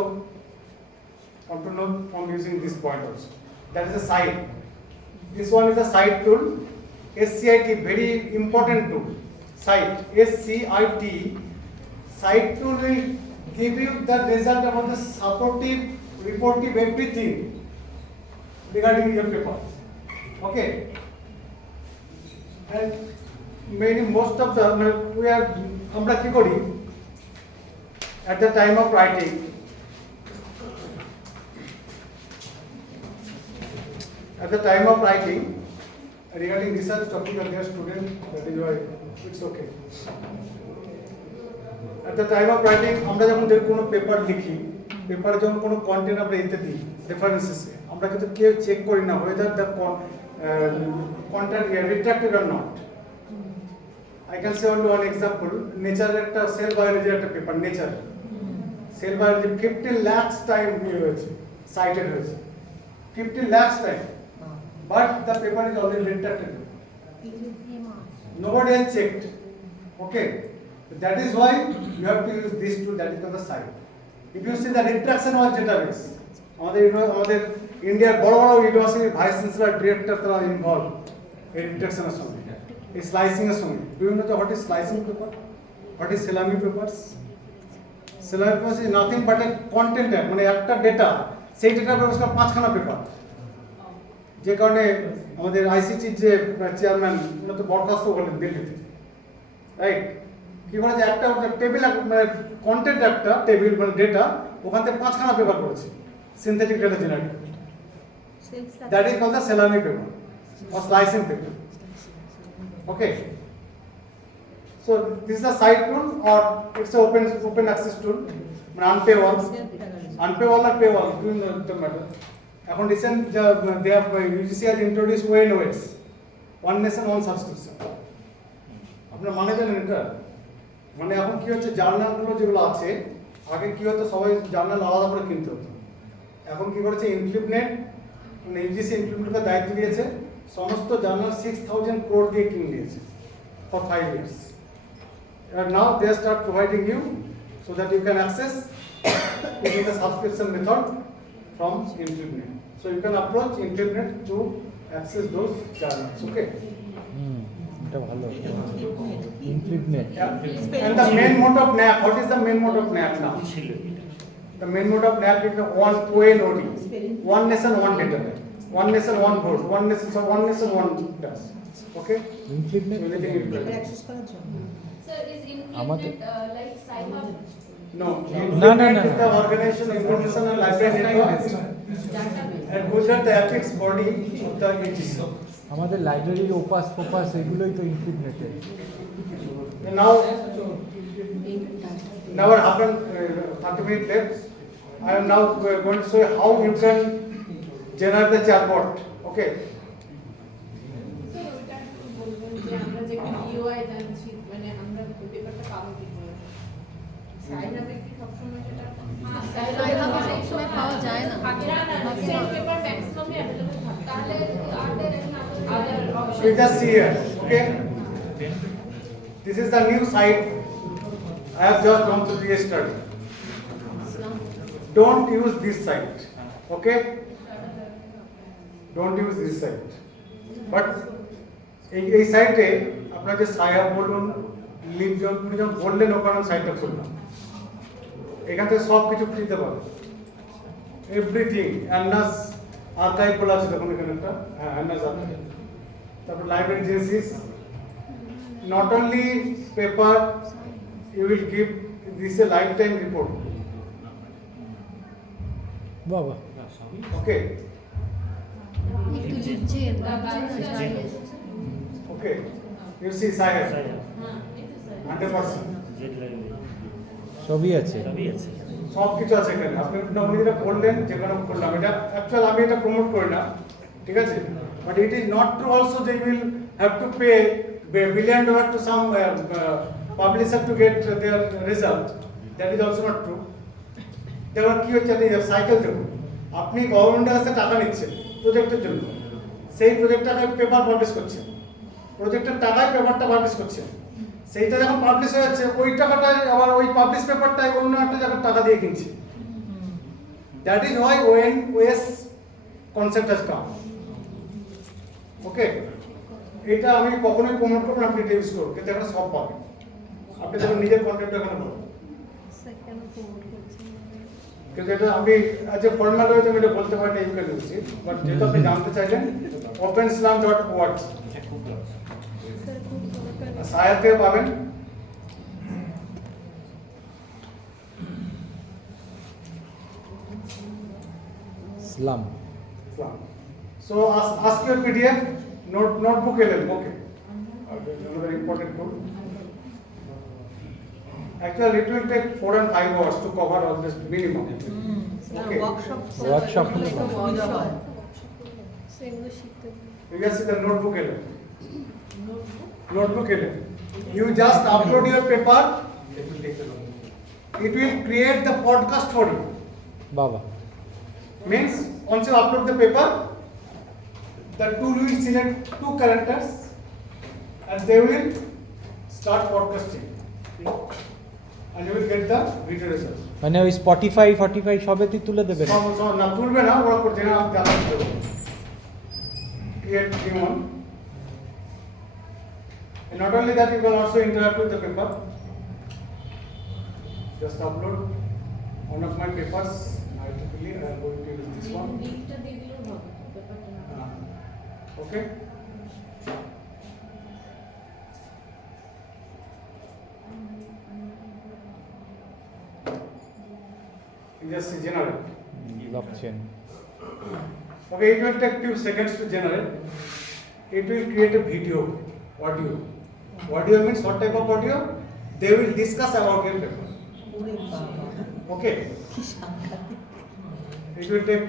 come to know from using this point also. That is a site. This one is a site tool. SCIT, very important tool. Site, SCIT. Site tool will give you the result about the supportive, reportive, everything regarding your paper. Okay. And most of the, we are, আমরা কি করি, at the time of writing, regarding research topic and their student, that is why it's okay. At the time of writing, আমরা যখন কোনো paper লিখি, পেপারে যখন কোনো কন্টেন্ট আমরা এতে দিই, রেফারেন্সেসে, আমরা কিন্তু কেউ চেক করি না whether the content is retracted or not. I can say only one example. Nature একটা সেল বায়োলজি একটা paper, nature sell biology 15 lakhs time হয়েছে, সাইটেড হয়েছে 15 lakhs time, but the paper is already retracted. Nobody has checked. Okay, that is why you have to use this tool, that is on the side. If you see the retraction of database, আমাদের ইন্ডিয়ার বড় বড় ইউনিভার্সিটির vice chancellor director তারা involve এই রিট্রাকশনের সঙ্গে, এই স্লাইসিং এর সঙ্গে। Do you know what is slicing paper, what is salami papers? Salami papers is nothing but a content, মানে একটা ডেটা, সেই ডেটার ব্যবস্থা 5খানা পেপার। যে কারণে আমাদের আইসিটির যে চেয়ারম্যান উনি তো বরখাস্ত করলেন দিল্লিতে, রাইট? কি করে যে একটা টেবিল, মানে কন্টেন্ট একটা টেবিল মানে ডেটা, ওখান থেকে 5খানা পেপার করেছে synthetic data generate. That is called the salami paper or slicing paper. Okay, so this is a side tool or it's a open access tool, মানে unpaywall or paywall, you know the matter. এখন recent they have UGC has introduced ONOS, one nation one subscription. আপনারা মানে জানেন এটা? মানে এখন কি হচ্ছে, জার্নালগুলো যেগুলো আছে, আগে কি হতো সবাই জার্নাল আলাদা করে কিনতে হতো, এখন কি করেছে ইনক্লুডনেট, মানে ইউজিসি ইনক্লুডনেটকে দায়িত্ব দিয়েছে, সমস্ত জার্নাল 6000 crore দিয়ে কিনে দিয়েছে for 5 years. And now they start providing you so that you can access using the subscription method from Intranet. So you can approach Intranet to access those journals. Okay. এটা ভালো ইনক্লুডনেট। And the main motto of NAC, what is the main motto of NAC now? The main motto of NAC is the ONOD, one nation, one data, one nation, one vote, one nation, one task. Okay? ইনক্লুডনেট access করার জন্য Sir, is আমাদের- included like Sci-Hub? No. No. Is the organization, information and library network, and Gujarat the ethics body of the UGC. আমাদের লাইব্রেরির Opus ফোপাস এগুলোই তো ইনক্লুডনেটেড। And now we're half 30 minutes left. I am now going to show you how you can generate the chatbot. Okay. So, ওটা একটু বলবেন যে আমরা যে UI জানছি, মানে আমরা পেপারটা পাবো কি করে? Sci-Hub কি সবসময় সেটা Sci-Hub এ সবসময় পাওয়া যায় না। সেম পেপার ম্যাক্সিমামই অ্যাভেলেবল থাকে। তাহলে are there any other You options? just see here. Okay. This is the new site. I have just gone through the study. Don't use this site. Okay. Don't use this site. But এই সাইটে আপনার যে সাইহা বলুন, link যখন বললেন ওখানে সাইটটা খুললাম, এখান থেকে সব কিছু ফ্রিতে পাবেন, এভরিথিং। অ্যান্নাস আর্কাইভ বলা আছে তখন এখানে একটা, হ্যাঁ অ্যান্নাস আর্কাইভ, তারপর library genesis, not only paper, you will give this a lifetime report. বাবা ওকে একটু Ujjal, okay, you see Sci Hub 100%। সবই আছে। সব কিছু আছে এখানে, আপনি যেটা বললেন যেখানে করলাম, এটা অ্যাকচুয়াল আমি এটা প্রমোট করি না, ঠিক আছে, but it is not true also যে you will have to pay $1 billion to some publisher to get their result. That is also not true. দেখুন কি হচ্ছে, সাইকেল দেখুন, আপনি গভর্নমেন্টের কাছে টাকা নিচ্ছেন প্রজেক্টের জন্য, সেই প্রজেক্টটা পেপার পাবলিশ করছেন, প্রজেক্টের টাকায় পেপারটা পাবলিশ করছেন, সেইটা যখন পাবলিশ হয়ে যাচ্ছে ওই টাকাটাই আবার ওই পাবলিশ পেপারটাই অন্য একটা জায়গায় টাকা দিয়ে কিনছে। That is why ONOS concept has come. Okay, এটা আমি কখনোই প্রমোট করবো না, আপনি এটা ইউজ করুন, কিন্তু এখানে সব পাবেন, আপনি যখন নিজের কন্টেন্ট এখানে পাবেন। সেকেন্ড কোড করছি। কিন্তু এটা আমি আজ ফর্মাল হয়ে আমি এটা বলতে পারি না, you can use it, but যেহেতু আপনি জানতে চাইলেন, openslam.org সাইট থেকে পাবেন। SLAM. So ask your PDF, Notebook LM, okay. Another important tool. Actually, it will take 4 and 5 hours to cover all this minimum. Okay. Workshop Workshop হলে সুবিধা হয় So এগুলো শিখতে You can see the notebook LM. Notebook LM. You just upload your paper. It will create the podcast for you. Baba. Means once you upload the paper, the tool will select 2 characters and they will start podcasting. And you will get the video results. মানে ওই Spotify সবেতেই তুলে দেবে না? না তুলবে না, ওরা করছে না, দেখাচ্ছে। Create new one. And not only that, you can also interact with the paper. Just upload one of my papers. I am going to use this one. লিংকটা দিয়ে দিলেও হবে ব্যাপারটা না Okay. You just generate. Blockchain. Okay, it will take few seconds to generate. It will create a video, audio. Audio means what type of audio? They will discuss about your paper. ওরে বাবা Okay. কি সাংঘাতিক It will take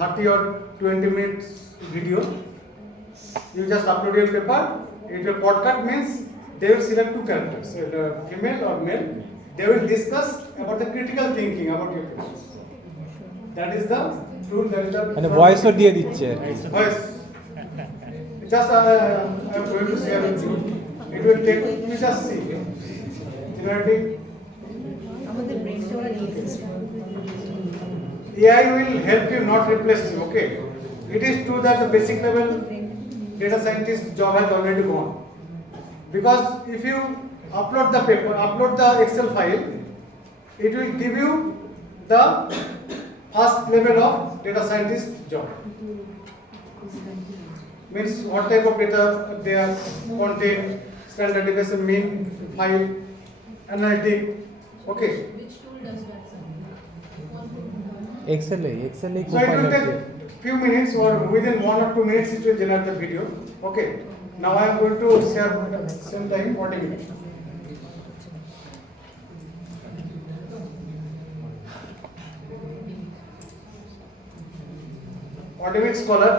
30 or 20 minutes video. You just upload your paper. It will podcast means they will select 2 characters, female or male. They will discuss about the critical thinking about your paper. That is the tool. That is the. মানে ভয়েসও দিয়ে দিচ্ছে আর কি। Voice. Just I am going to share with you. It will take. You just see. Generating. আমাদের ব্রেনটা ওরা নিয়ে ফেলছে AI will help you, not replace you. Okay. It is true that the basic level data scientist job has already gone. Because if you upload the paper, upload the Excel file, it will give you the first level of data scientist job. Means what type of data they are, content, standard deviation, mean, file, analytic. Okay. which tool does that এক্সেলে So it will copilot take few minutes or within 1 or 2 minutes it will generate the video. Okay. Now I am going to share same time 40 minutes. Automate Scholar.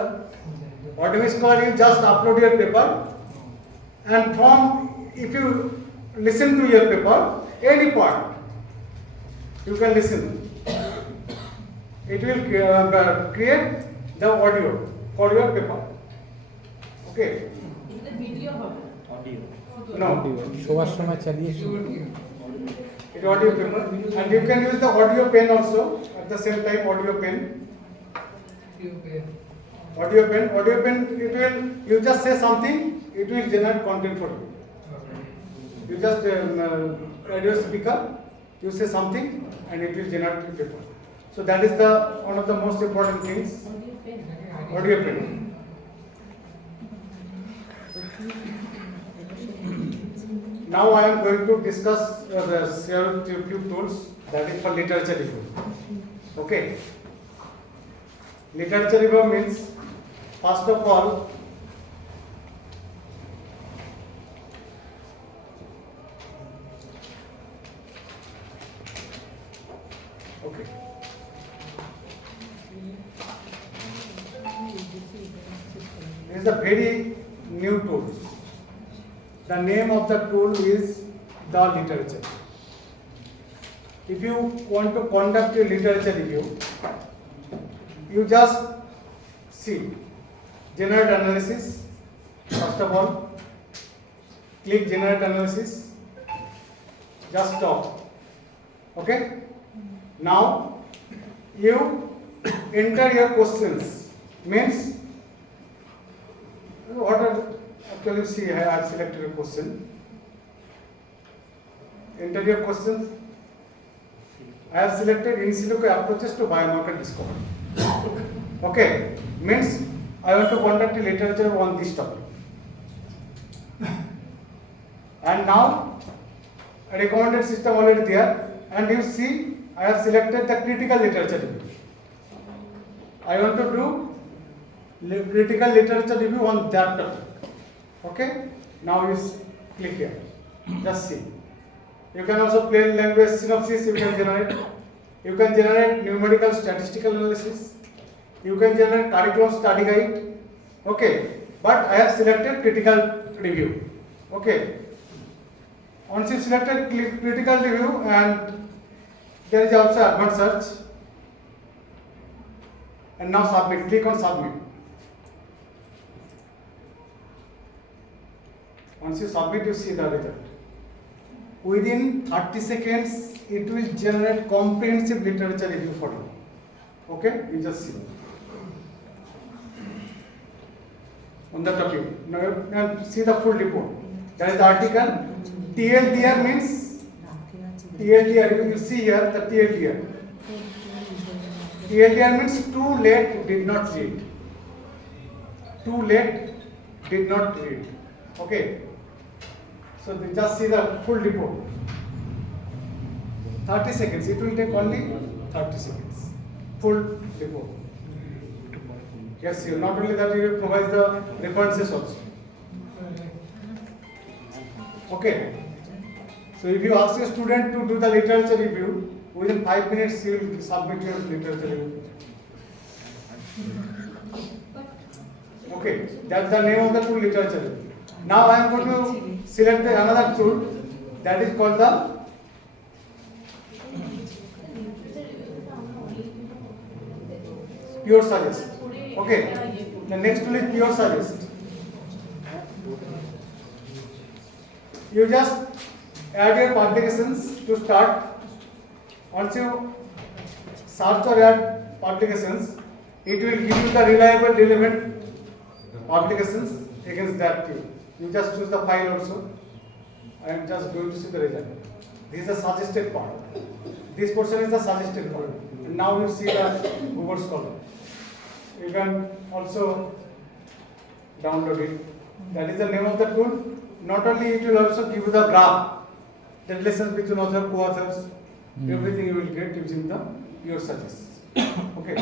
Automate Scholar, you just upload your paper and from, if you listen to your paper, any part, you can listen. It will create the audio for your paper. Okay. এটাতে video হবে Audio. No. শোয়ার সময় চালিয়ে It audio paper and you can use the audio pen also at the same time. Audio pen. Audio pen. It will. You just say something. It will generate content for you. You just radio speaker. You say something and it will generate paper. So that is the one of the most important things. Audio pen. Now I am going to discuss the few tools that is for literature review. Okay. Literature review means first of all okay. This is a very new tool. The name of the tool is the literature. If you want to conduct a literature review, you just see generate analysis. First of all, click generate analysis. Just stop. Okay. Now you enter your questions. Means what are actually see I have selected a question. Enter your questions. I have selected in silico approaches to biomarker discovery. Okay, means I want to conduct a literature on this topic. And now a recommended system already there, and you see I have selected the critical literature review. I want to do critical literature review on that topic. Okay? Now you click here. Just see. You can also plain language synopsis you can generate. You can generate numerical statistical analysis. You can generate curriculum study guide. Okay. But I have selected critical review. Okay. Once you selected critical review, and there is also advanced search. And now submit. Click on submit. Once you submit, you see the result. Within 30 seconds, it will generate comprehensive literature review for you. Okay, you just see. On the topic. Now see the full report. That is the article. TLDR means TLDR. You see here the TLDR. TLDR means too late, did not read. Too late, did not read. Okay. So they just see the full report. 30 seconds. It will take only 30 seconds. Full report. Yes, you not only that, you will provide the references also. Okay. So if you ask a student to do the literature review, within 5 minutes you will submit your literature review. Okay, that's the name of the tool, literature review. Now I am going to select another tool that is called the Pure Suggest. Okay, the next tool is Pure Suggest. You just add your publications to start. Once you search or add publications, it will give you the reliable, relevant publications against that tool. You just choose the file also. I am just going to see the result. This is the suggested part. This portion is the suggested part. And now you see the Google Scholar. You can also download it. That is the name of the tool. Not only it will also give you the graph, the relations between author, co-authors, everything you will get using the Pure Suggest. Okay.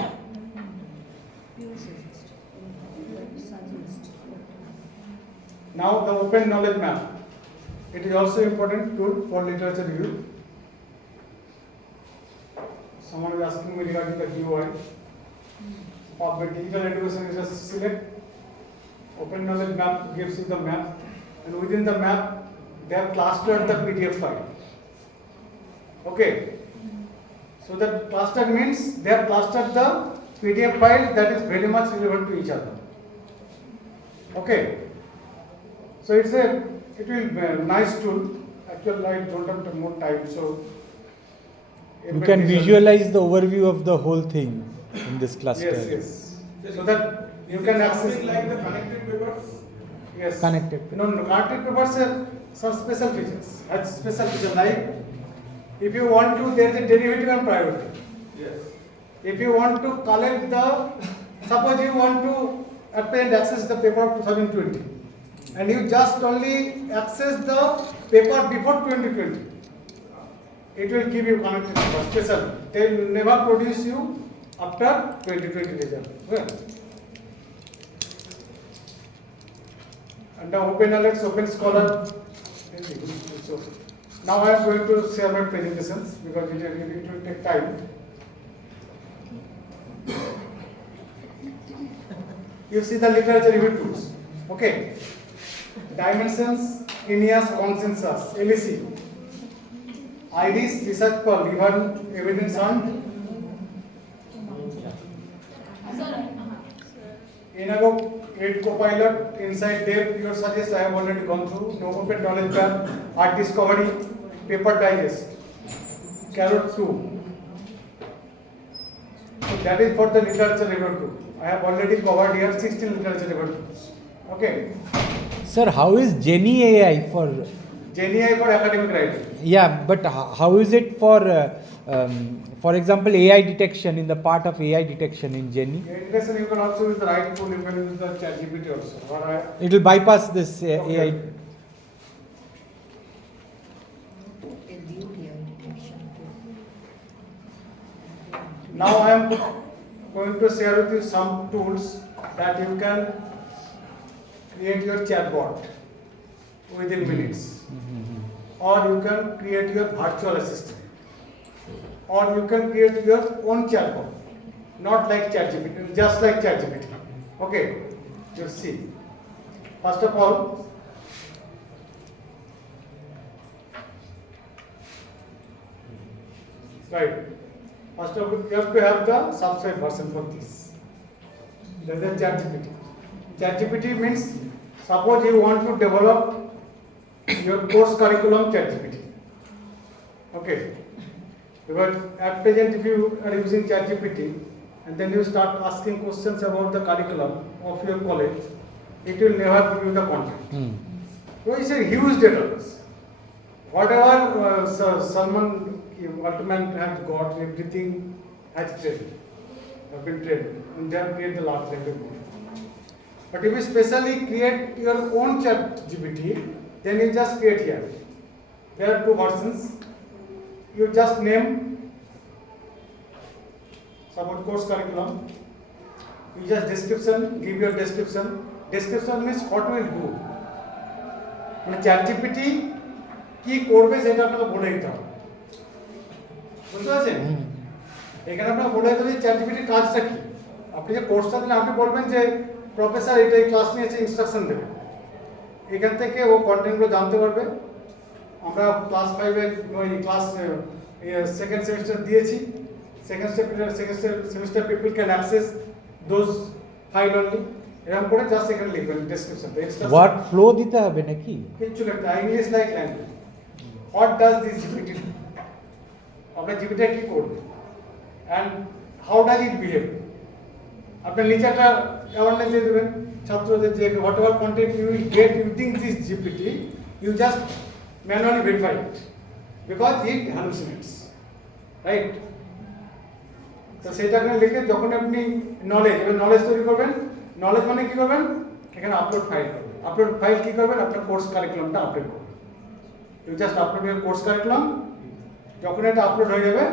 Now the Open Knowledge Map. It is also important tool for literature review. Someone is asking me regarding the GUI. Of the digital education, you just select Open Knowledge Map, gives you the map, and within the map they have clustered the PDF file. Okay. So that cluster means they have clustered the PDF file that is very much relevant to each other. Okay. So it will be a nice tool. Actually, I don't have more time, so You can visualize the overview of the whole thing in this cluster. Yes. So that you can access like the connected papers. Yes. Connected. No, connected papers have some special features. Has special features like if you want to, there is a derivative and priority. Yes. If you want to collect the, suppose you want to append access the paper of 2020, and you just only access the paper before 2020. It will give you connected paper special. They will never produce you after 2020 result. Well. And the Open Knowledge, Open Scholar. So now I am going to share my presentations because it will take time. You see the literature review tools. Okay. Dimensions, Ineas, Consensus, LEC. IDs, research for given evidence on Inago, 8 Copilot, Inside Depth, Pure Suggest, I have already gone through. No Open Knowledge Map, Art Discovery, Paper Digest, Carrot 2. So that is for the literature review tool. I have already covered here 16 literature review tools. Okay. Sir, how is Genie AI for? Genie AI for academic writing. Yeah, but how is it for example, AI detection in the part of AI detection in Genie? AI detection you can also use the right tool. You can use the ChatGPT also. It will bypass this AI. Now I am going to share with you some tools that you can create your chatbot within minutes, or you can create your virtual assistant, or you can create your own chatbot, not like ChatGPT, just like ChatGPT. Okay, you see. First of all, right. First of all, you have to have the subscribed version for this. That is the ChatGPT. ChatGPT means, suppose you want to develop your course curriculum ChatGPT. Okay. Because at present, if you are using ChatGPT and then you start asking questions about the curriculum of your college, it will never give you the content. So it's a huge database. Whatever Salman Altman has got, everything has been trained, and they have created the large language model. But if you specially create your own ChatGPT, then you just create here. There are two versions. You just name, support course curriculum. You just description, give your description. Description means what will do. মানে ChatGPT কি করবে সেটা আপনাকে বলে দিতে হবে। বুঝতে পারছেন? এখানে আপনাকে বলে দিতে হবে ChatGPT কাজটা কি। আপনি যে কোর্সটা দিলে আপনি বলবেন যে প্রফেসর এটাই ক্লাস নিয়েছে, ইনস্ট্রাকশন দেবে। এখান থেকে ও কন্টেন্টগুলো জানতে পারবে। আমরা ক্লাস 5 এর ক্লাস সেকেন্ড সেমিস্টার দিয়েছি। Second semester people can access those file only. এরকম করে জাস্ট এখানে লিখবেন ডেসক্রিপশন। ওয়ার্ড ফ্লো দিতে হবে নাকি? কিছু লিখতে হবে, English like language. What does this GPT do? আপনার জিপিটি কি করবে? And how does it behave? আপনার নিচে একটা অ্যাওয়ারনেস দিয়ে দেবেন ছাত্রদের যে whatever content you will get using this GPT, you just manually verify it because it hallucinates, right? তো সেটা এখানে লিখে যখন আপনি নলেজ তৈরি করবেন, নলেজ মানে কি করবেন? এখানে আপলোড ফাইল করবেন। আপলোড ফাইল কি করবেন? আপনার কোর্স কারিকুলামটা আপলোড করবেন। You just upload your course curriculum. যখন এটা আপলোড হয়ে যাবে,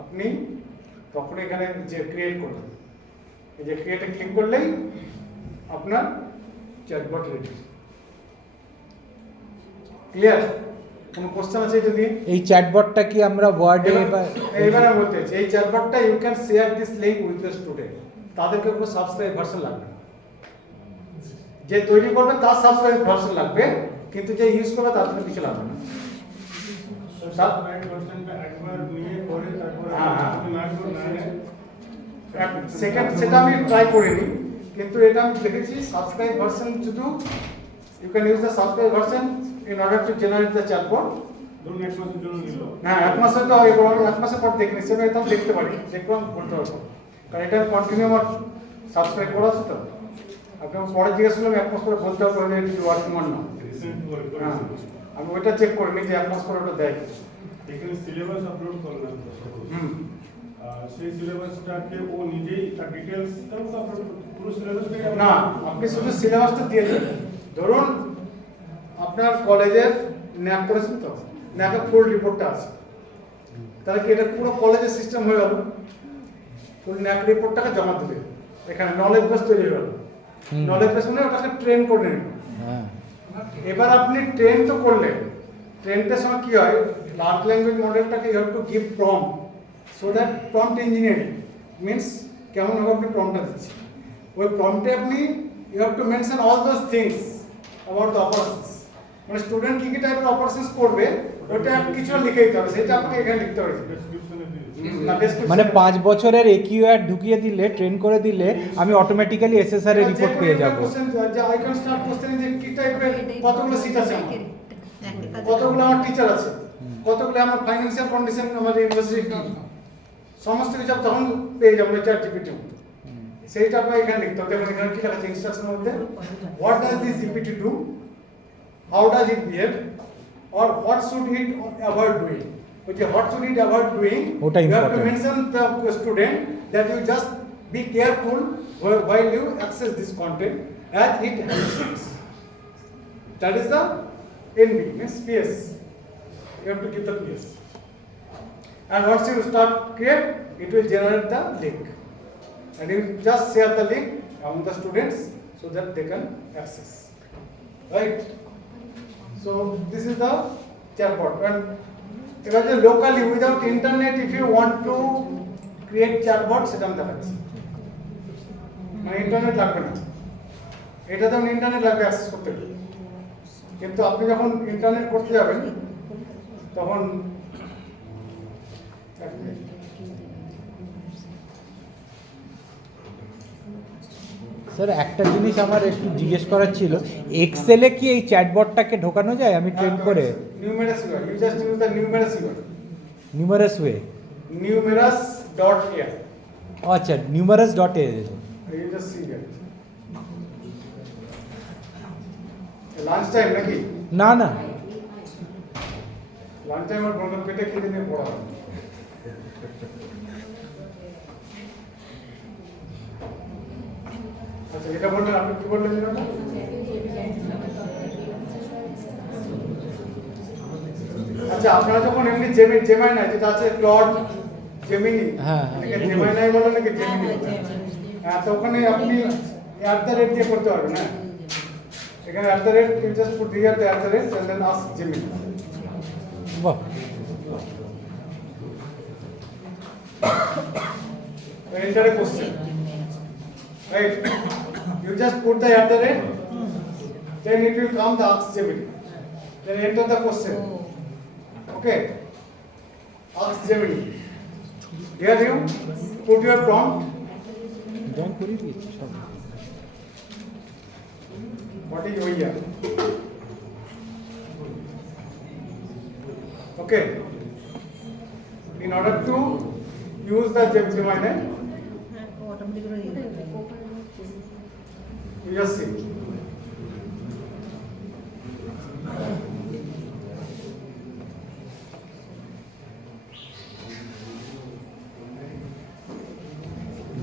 আপনি তখন এখানে যে ক্রিয়েট করবেন, এই যে ক্রিয়েটে ক্লিক করলেই আপনার চ্যাটবট রেডি। ক্লিয়ার? কোনো কোশ্চেন আছে এটা নিয়ে? এই চ্যাটবটটা কি আমরা ওয়ার্ডে বা এইবারে বলতে চাই, এই চ্যাটবটটা you can share this link with your student. তাদেরকে কোনো সাবস্ক্রাইব ভার্সন লাগবে না। যে তৈরি করবে তার সাবস্ক্রাইব ভার্সন লাগবে, কিন্তু যে ইউজ করবে তার জন্য কিছু লাগবে না। সেকেন্ড সেটা আমি ট্রাই করিনি, কিন্তু এটা আমি দেখেছি সাবস্ক্রাইব ভার্সন শুধু you can use the subscribe version in order to generate the chatbot. ধরুন এক মাসের জন্য নিল। হ্যাঁ, এক মাসে তো এক মাসের পর দেখিনি, সেটা এটা দেখতে পারি, দেখলাম বলতে পারবো, কারণ এটা কন্টিনিউ আমার সাবস্ক্রাইব করা আছে তো। আপনার পরে জিজ্ঞেস করলাম এক মাস পরে বলতে হবে ওয়ার্কিং অন না। হ্যাঁ, আমি ওইটা চেক করিনি যে এক মাস পরে ওটা দেয়। এখানে সিলেবাস আপলোড করলাম, সেই সিলেবাসটাকে ও নিজেই তার ডিটেইলসটাও আপলোড পুরো সিলেবাসটাকে না, আপনি শুধু সিলেবাসটা দিয়ে দেবেন। ধরুন আপনার কলেজের ন্যাক করেছেন তো, ন্যাকের ফুল রিপোর্টটা আছে, তাহলে কি এটা পুরো কলেজের সিস্টেম হয়ে গেল? ফুল ন্যাক রিপোর্টটাকে জমা দিলে এখানে নলেজ বেস তৈরি হয়ে গেল। নলেজ বেস মানে ওটাকে ট্রেন করে নেবেন। এবার আপনি ট্রেন তো করলেন, ট্রেনটার সময় কি হয়, লার্জ ল্যাঙ্গুয়েজ মডেলটাকে you have to give prompt, so that prompt engineering means কেমনভাবে আপনি প্রম্পটটা দিচ্ছেন। ওই প্রম্পটে আপনি you have to mention all those things about the operations, মানে স্টুডেন্ট কী কী টাইপের অপারেশনস করবে ওটা কিছু লিখে দিতে হবে, সেটা আপনাকে এখানে লিখতে হবে। মানে 5 বছরের একিউআর ঢুকিয়ে দিলে, ট্রেন করে দিলে আমি অটোমেটিক্যালি এসএসআর এর রিপোর্ট পেয়ে যাব। আই ক্যান স্টার্ট কোশ্চেন যে কি টাইপের কতগুলো সিট আছে, কতগুলো আমার টিচার আছে, কতগুলো আমার ফাইন্যান্সিয়াল কন্ডিশন আমার ইউনিভার্সিটি কি, সমস্ত কিছু তখন পেয়ে যাবো চ্যাটজিপিটির মধ্যে। সেইটা আপনাকে এখানে লিখতে হবে। দেখুন এখানে কি লেখা আছে ইনস্ট্রাকশনের মধ্যে, what does this GPT do, how does it behave, or what should it avoid doing. ওই যে what should it avoid doing, you have to mention the student that you just be careful while you access this content as it hallucinates. That is the NB, means PS. You have to give the PS. And once you start create, it will generate the link. And you just share the link among the students so that they can access. Right? So this is the chatbot. And locally without internet, if you want to create chatbot, সেটা আমি দেখাচ্ছি। মানে internet লাগবে না, এটা তো internet লাগবে access করতে গেলে, কিন্তু আপনি যখন ইন্টারনেট করতে যাবেন তখন স্যার একটা জিনিস আমার একটু জিজ্ঞেস করার ছিল, এক্সেলে কি এই চ্যাটবটটাকে ঢোকানো যায় আমি ট্রেন করে? numerous UI, you just use the numerous UI, numerous way. numerous.ai, আচ্ছা, numerous dot A. you just see here. Lunch time নাকি? না না, লাঞ্চ টাইম আর কোনো পেটে খেতে নিয়ে পড়া হয়। আচ্ছা, এটা বললেন, আপনি কি বললেন যেটা? আচ্ছা, আপনারা যখন এমনি জেমিনি যেটা আছে ক্লড জেমিনি, হ্যাঁ, এটাকে জেমিনি বলেন নাকি জেমিনি বলেন? হ্যাঁ, তো ওখানে আপনি @ দিয়ে করতে পারবেন। হ্যাঁ, এখানে @ you just put here the @ and then ask Gemini. বাহ, Enter a question. Right? You just put the @, then it will come the ask Gemini. Then enter the question. Okay? Ask Gemini. Here you put your prompt. Join করে দিয়েছি সব। What is OER? Okay. In order to use the Gemini, you just see.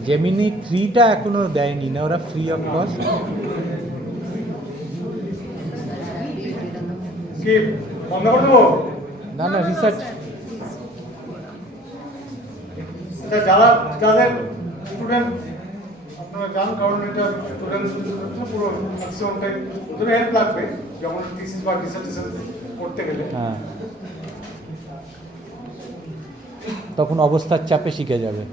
Gemini 3টা এখনো দেয়নি না ওরা, free of cost. কি বন্ধ করে দেবো? না না, রিসার্চ এটা যাদের স্টুডেন্ট আপনারা জান, কারণ এটা স্টুডেন্ট পুরো ম্যাক্সিমামটাই ওদের হেল্প লাগবে যখন থিসিস বা ডিসার্টেশন করতে গেলে। হ্যাঁ, তখন অবস্থার চাপে শিখে যাবে।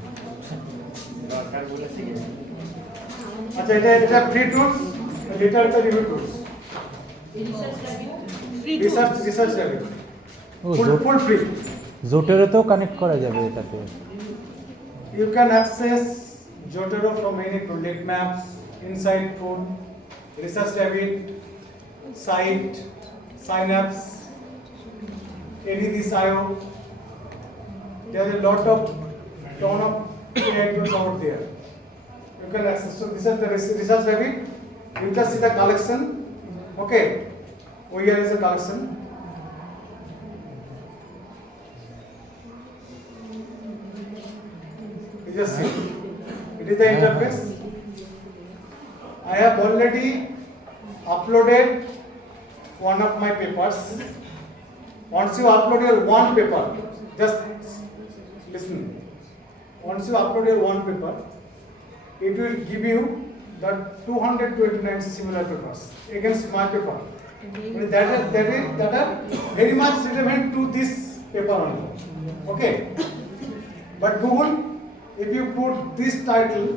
আচ্ছা, এটা free tools, literature review tools, research review, ও, ফুল ফ্রি। জোটেরোতেও কানেক্ট করা যাবে এটাতে। You can access Jotaro from any tool, like Maps, Insight Tool, Research Rabbit, Site, Synapse, AnyThis.io. There are a ton of AI tools out there. You can access. So this is the Research Rabbit. You just see the collection. Okay. Oh, here is a collection. You just see. It is the interface. I have already uploaded one of my papers. Once you upload your one paper, just listen. Once you upload your one paper, it will give you the 229 similar papers against my paper. That are very much relevant to this paper only. Okay. But Google, if you put this title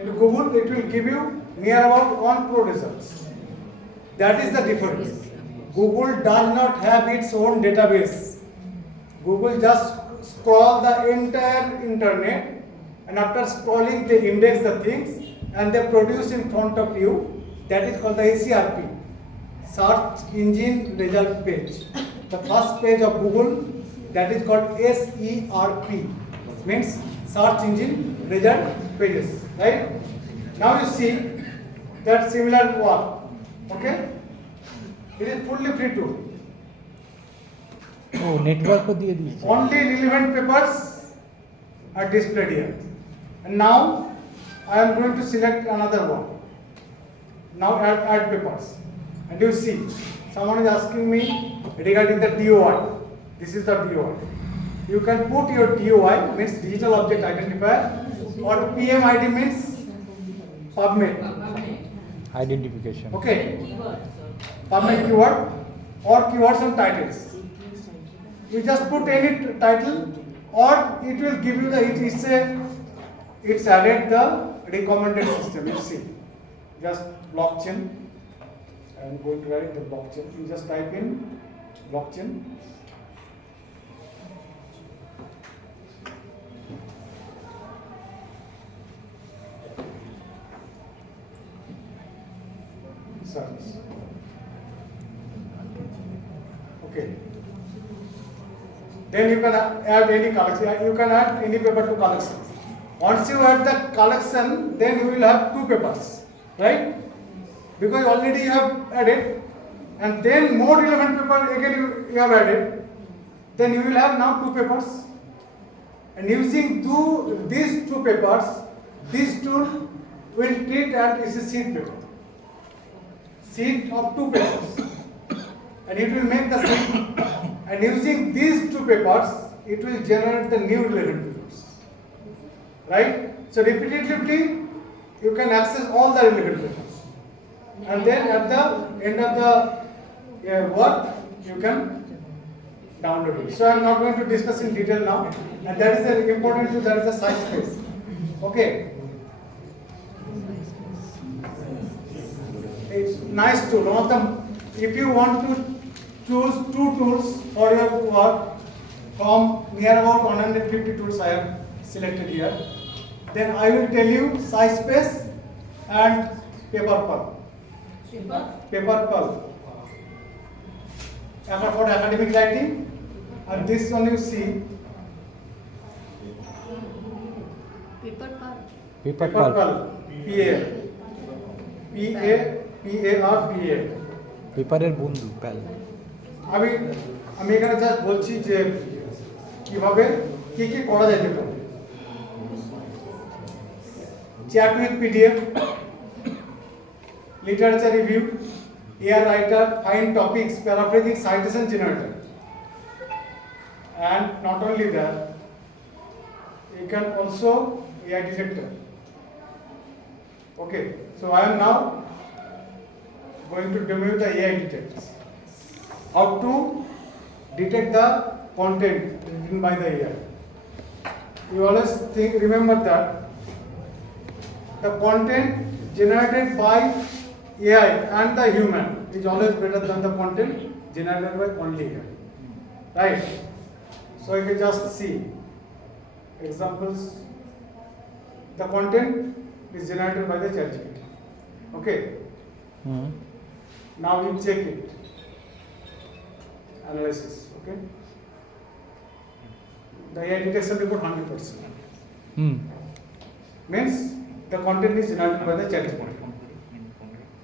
in Google, it will give you near about 1 crore results. That is the difference. Google does not have its own database. Google just scroll the entire internet, and after scrolling they index the things and they produce in front of you. That is called the SERP, Search Engine Result Page. The first page of Google, that is called SERP, means Search Engine Result Pages, right? Now you see that similar one, okay? It is fully free tool. ও, নেটওয়ার্কও দিয়ে দিয়েছে। Only relevant papers are displayed here. And now I am going to select another one. Now add papers. And you see, someone is asking me regarding the DOI. This is the DOI. You can put your DOI, means digital object identifier, or PMID means PubMed. Identification. Okay. PubMed keyword or keywords and titles. You just put any title, or it will give you the it's added the recommended system. You see, just blockchain. I'm going to write the blockchain. You just type in blockchain. Service. Okay. Then you can add any collection. You can add any paper to collection. Once you add the collection, then you will have 2 papers, right? Because already you have added, and then more relevant paper again you have added. Then you will have now 2 papers. And using these 2 papers, this tool will treat as a seed paper. Seed of 2 papers. And it will make the seed. And using these 2 papers, it will generate the new relevant papers. Right? So repetitively, you can access all the relevant papers. And then at the end of the work, you can download it. So I am not going to discuss in detail now. And that is the important tool, that is the size space. Okay. It's nice tool. One of them, if you want to choose 2 tools for your work from near about 150 tools I have selected here, then I will tell you SciSpace and PaperPulp. PaperPulp. For academic writing, and this one you see. PaperPulp. PaperPulp. PaperPulp. পেপারের বন্ধু প্যাল। আমি এখানে just বলছি যে কিভাবে কি করা যেতে পারে। Chat with PDF, literature review, AI writer, find topics, paraphrasing, citation generator, and not only that, you can also AI detector. Okay, so I am now going to demo the AI detectors. How to detect the content written by the AI. You always remember that the content generated by AI and the human is always better than the content generated by only AI. Right? So you can just see examples. The content is generated by the ChatGPT. Okay. Now you check it. Analysis. Okay. The AI detection report 100%. Means the content is generated by the ChatGPT.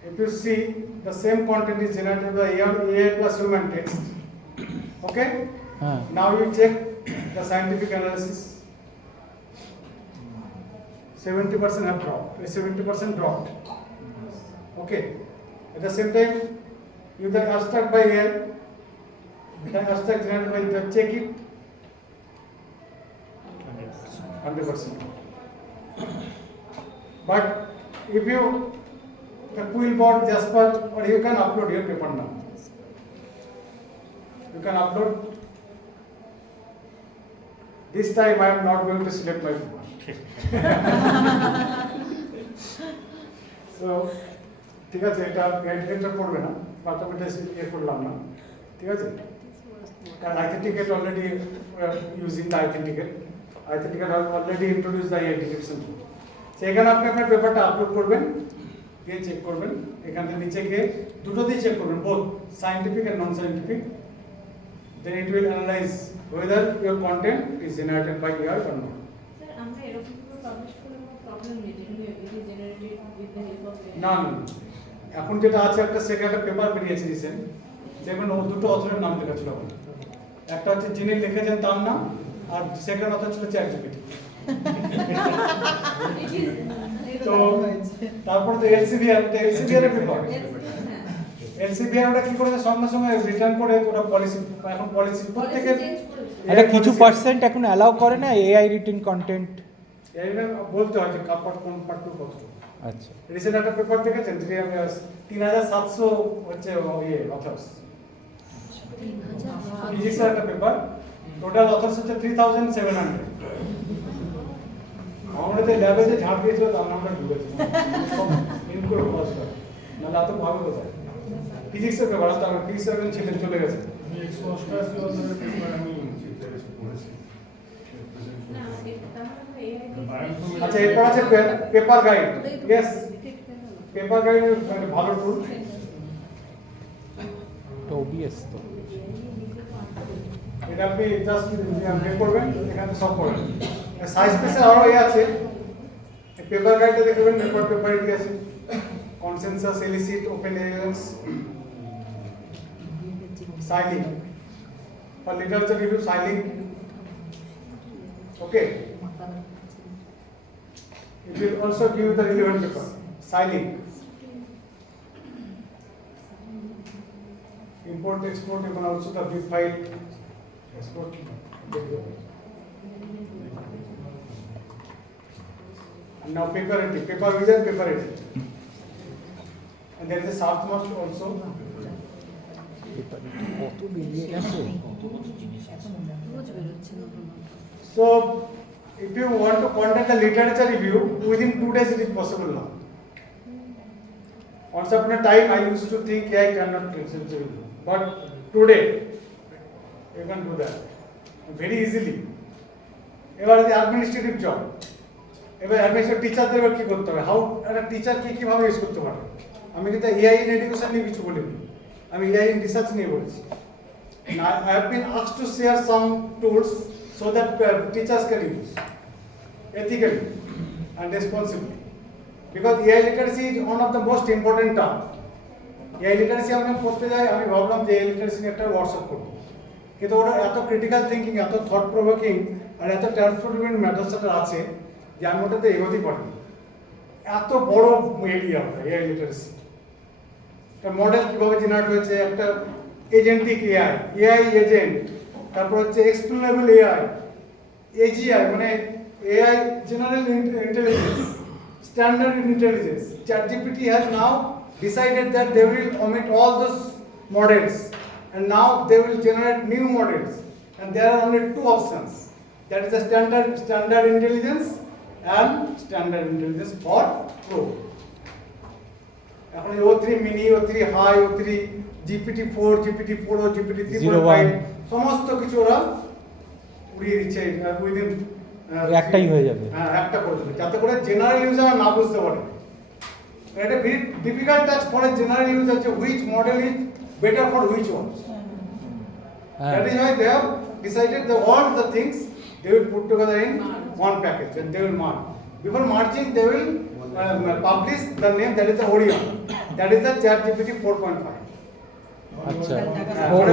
If you see, the same content is generated by AI plus human text. Okay. Now you check the scientific analysis. 70% have dropped. 70% dropped. Okay. At the same time, if the abstract by AI, the abstract generated by the check it, 100%. But if you the Quillbot, Jasper, or you can upload your paper now. You can upload. This time I am not going to select my paper. So, ঠিক আছে, এটা গ্যাডজেটটা পড়বে না, প্রথমে করলাম না, ঠিক আছে? কারণ iThenticate already using the iThenticate already introduce the authentication. সেখানে আপনি আপনার পেপারটা আপলোড করবেন, দিয়ে চেক করবেন, এখান থেকে নিচে গিয়ে দুটো দিয়ে চেক করবেন, both scientific and non scientific. Then it will analyze whether your content is generated by AI or not. Sir, আমরা এরকম করে পাবলিশ করলে কোনো প্রবলেম নেই, যেগুলো এগুলি generated with the help of AI. না, এখন যেটা আছে, একটা সেকেন্ডে পেপার বেরিয়েছে রিসেন্ট, দেখবেন ও দুটো অথরের নাম লেখা ছিল। একটা হচ্ছে যিনি লিখেছেন তার নাম, আর সেকেন্ড অথর ছিল চ্যাটজিপিটি। তো তারপর তো এলসিবিআর এর পেপার, এলসিবিআরটা কি করেছে, সঙ্গে সঙ্গে রিটার্ন করে ওরা পলিসি, এখন পলিসি প্রত্যেকের এটা কিছু পার্সেন্ট এখন অ্যালাউ করে না এআই রিটেন কন্টেন্ট। এইভাবে বলতে হয় যে কার পার্ট কোন পার্ট টু কত। আচ্ছা রিসেন্ট একটা পেপার দেখেছেন যেটি আমি 3700 হচ্ছে অথার্স ফিজিক্সের একটা পেপার টোটাল অথার্স হচ্ছে 3700 আমাদের যে ল্যাবে যে ঝাড় দিয়েছিল তার নামটা ঢুকেছে ইনকোর কস্ট নাহলে এত ভাবে কোথায় ফিজিক্সের পেপার তার ফিজিক্সের একজন ছিলেন চলে গেছে না এটা AI আচ্ছা এরপর আছে paper guide yes paper guide ভালো টুল তো ওবিএস তো এটা আপনি জাস্ট বের করবেন এখানে সব করবেন সাইজ স্পেসে আরো আছে পেপার গাইডে দেখবেন পেপার কি আছে কনসেনসাস এলিসিট ওপেন এলিমেন্টস সাইলিং ফর লিটারেচার রিভিউ সাইলিং okay it will also give you the relevant paper siling import export you can also the view file export and now paper edit paper wizard paper edit and there is a south must also কত বেরিয়ে গেছে so if you want to conduct a literature review within 2 days it is possible now once upon a time I used to think I cannot literature review but today you can do that very easily এবার the administrative job এবার administrative টিচারদের কি করতে হবে how একটা teacher কি ভাবে use করতে পারে আমি কিন্তু এআই ইন এডুকেশন নিয়ে কিছু বলিনি আমি এআই ইন রিসার্চ নিয়ে বলছি I have been asked to share some tools so that teachers can use ethically and responsibly because AI literacy is one of the most important term AI literacy আমি পড়তে যাই আমি ভাবলাম যে AI literacy নিয়ে একটা ওয়ার্কশপ করব কিন্তু ওটা এত ক্রিটিক্যাল থিঙ্কিং এত থট প্রভোকিং আর এত ট্রান্সফরমেন্ট ম্যাটারসটা আছে যে আমি ওটাতে এগোতে পারিনি এত বড় এরিয়া AI literacy একটা মডেল কিভাবে জেনারেট হয়েছে একটা এজেন্টিক এআই এজেন্ট তারপর হচ্ছে এক্সপ্লেনেবল এআই এজিআই মানে AI general intelligence standard intelligence ChatGPT has now decided that they will omit all those models and now they will generate new models and there are only two options that is the standard intelligence and standard intelligence for pro এখন O3 mini O3 high O3 GPT-4 GPT-4 ও GPT 3.5 সমস্ত কিছু ওরা উড়িয়ে দিচ্ছে within একটাই হয়ে যাবে হ্যাঁ একটা করে দেবে যাতে করে জেনারেল ইউজার না বুঝতে পারে এটা very difficult task for a general user যে which model is better for which one that is why they have decided that all the things they will put together in one package and they will merge before merging they will publish the name that is the Orion that is the ChatGPT 4.5 আচ্ছা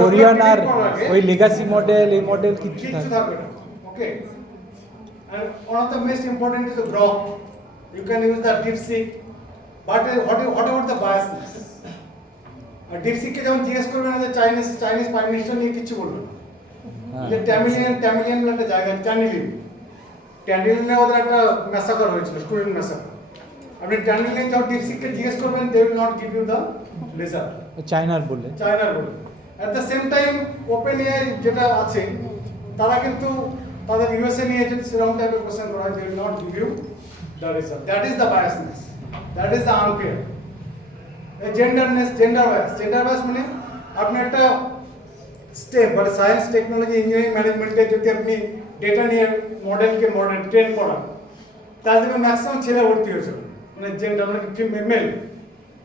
Orion আর ওই legacy model এই model কিছু থাকবে না ওকে and one of the most important is the Grok you can use the DeepSeek but what about the biasness R DeepSeek কে যখন জিজ্ঞেস করবেন যে চাইনিজ প্রাইম মিনিস্টার নিয়ে কিছু বলবেন যে ট্যামিলিয়ান বলে একটা জায়গা ট্যান্ডিলিনে ওদের একটা ম্যাসাকার হয়েছিল স্টুডেন্ট ম্যাসাকার আপনি ট্যান্ডিলিয়ান যখন DeepSeek কে জিজ্ঞেস করবেন they will not give you the result চায়নার বলে at the same time OpenAI যেটা আছে তারা কিন্তু তাদের ইউএসএ নিয়ে যদি সেরকম টাইপের কোশ্চেন করা হয় they will not give you the result that is the biasness that is the unfair gender bias মানে আপনি একটা স্টেপ মানে সায়েন্স টেকনোলজি ইঞ্জিনিয়ারিং ম্যানেজমেন্টে যদি আপনি ডেটা নিয়ে মডেল ট্রেন করান তাহলে দেখবেন ম্যাক্সিমাম ছেলে ভর্তি হয়েছিল মানে জেন্ডার মানে মেল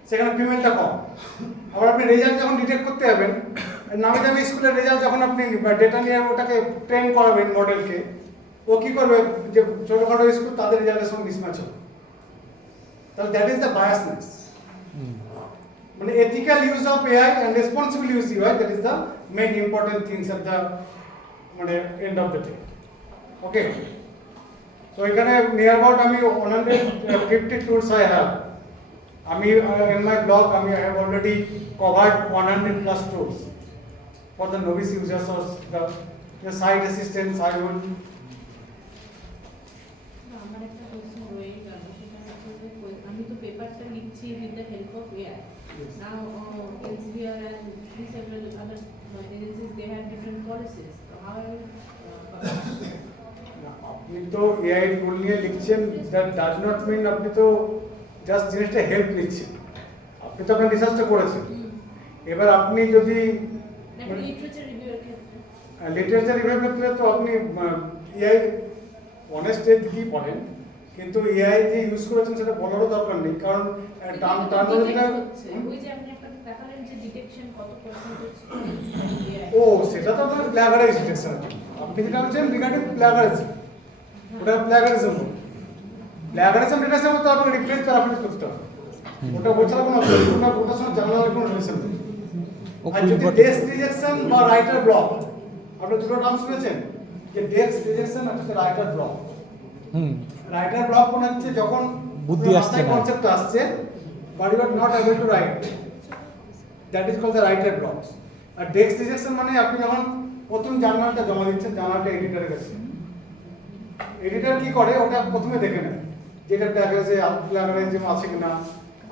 সেখানে ফিমেলটা কম আবার আপনি রেজাল্ট যখন ডিটেক্ট করতে যাবেন নামি দামি স্কুলের রেজাল্ট যখন আপনি ডেটা নিয়ে ওটাকে ট্রেন করাবেন মডেলকে ও কি করবে যে ছোটখাটো স্কুল তাদের রেজাল্টের সঙ্গে মিসম্যাচ হবে তাহলে দ্যাট ইজ দ্য বায়াসনেস মানে ethical use of AI and responsible use AI that is the main important things at the মানে end of the day okay তো এখানে নিয়ার অ্যাবাউট আমি 150 tools I have in my blog I have already covered 100 plus tools for the novice users or the site assistants I will আমার একটা প্রশ্ন রয়ে গেল সেটা হচ্ছে যে আমি তো করছি with the help of AI. Now, Elsevier and several other agencies, they have different policies. So how are you আপনি তো এআই টুল নিয়ে লিখছেন, দ্যাট ডাজ নট মিন আপনি তো জাস্ট জিনিসটা হেল্প নিচ্ছেন। আপনি তো আপনার রিসার্চটা করেছেন। এবার আপনি যদি লিটারেচার রিভিউর ক্ষেত্রে লিটারেচার রিভিউর ক্ষেত্রে তো আপনি এআই অনেস্টের দিকেই পড়েন, কিন্তু এআই যে ইউজ করেছেন সেটা বলারও দরকার নেই, কারণ টার্মিনোলজিটা ওই যে আপনি একটা দেখালেন যে ডিটেকশন কত পার্সেন্টেজ ও সেটা তো আপনার প্ল্যাগারাইজ ডিটেকশন। আপনি যেটা বলছেন রিগার্ডিং প্ল্যাগারিজম, ওটা প্ল্যাগারিজম। প্ল্যাগারিজম ডিটেকশন তো আপনাকে রিপ্লেস প্যারাফ্রেজ করতে হবে, ওটা বোঝার কোনো ওটার সঙ্গে জানার কোনো রিলেশন নেই। আর যদি ডেস্ক রিজেকশন বা রাইটার ব্লক, আপনি দুটো নাম শুনেছেন যে ডেস্ক রিজেকশন আর রাইটার ব্লক। রাইটার ব্লক মানে হচ্ছে যখন বুদ্ধি আসছে না, কনসেপ্ট আসছে but you are not able to write, that is called the writer blocks. আর ডেস্ক রিজেকশন মানে আপনি যখন প্রথম জার্নালটা জমা দিচ্ছেন, জার্নালটা এডিটরের কাছে, এডিটর কি করে ওটা প্রথমে দেখে নেয় যে এটা প্ল্যাগারিজম আছে কিনা,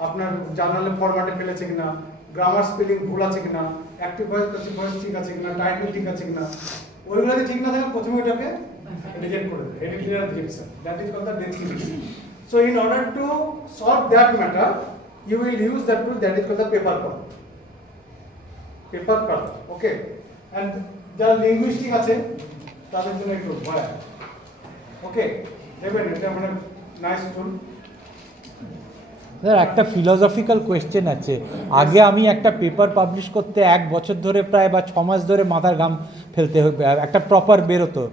আপনার জার্নালের ফরম্যাটে ফেলেছে কিনা, গ্রামার স্পেলিং ভুল আছে কিনা, অ্যাক্টিভ ভয়েস প্যাসিভ ভয়েস ঠিক আছে কিনা, টাইটেল ঠিক আছে কিনা, ওইগুলো যদি ঠিক না থাকে প্রথমে ওটাকে রিজেক্ট করে দেয়, editorial rejection, that is called the desk rejection. So in order to solve that matter you will use that tool, that is called the paper craft. Okay, and যারা লিঙ্গুইস্টিক আছে তাদের জন্য একটু ভয়। ওকে, দেখবেন এটা মানে নাইস টুল। স্যার একটা ফিলোসফিক্যাল কোয়েশ্চেন আছে, আগে আমি একটা পেপার পাবলিশ করতে 1 বছর ধরে প্রায় বা 6 মাস ধরে মাথার ঘাম ফেলতে হবে, একটা প্রপার বেরোতো,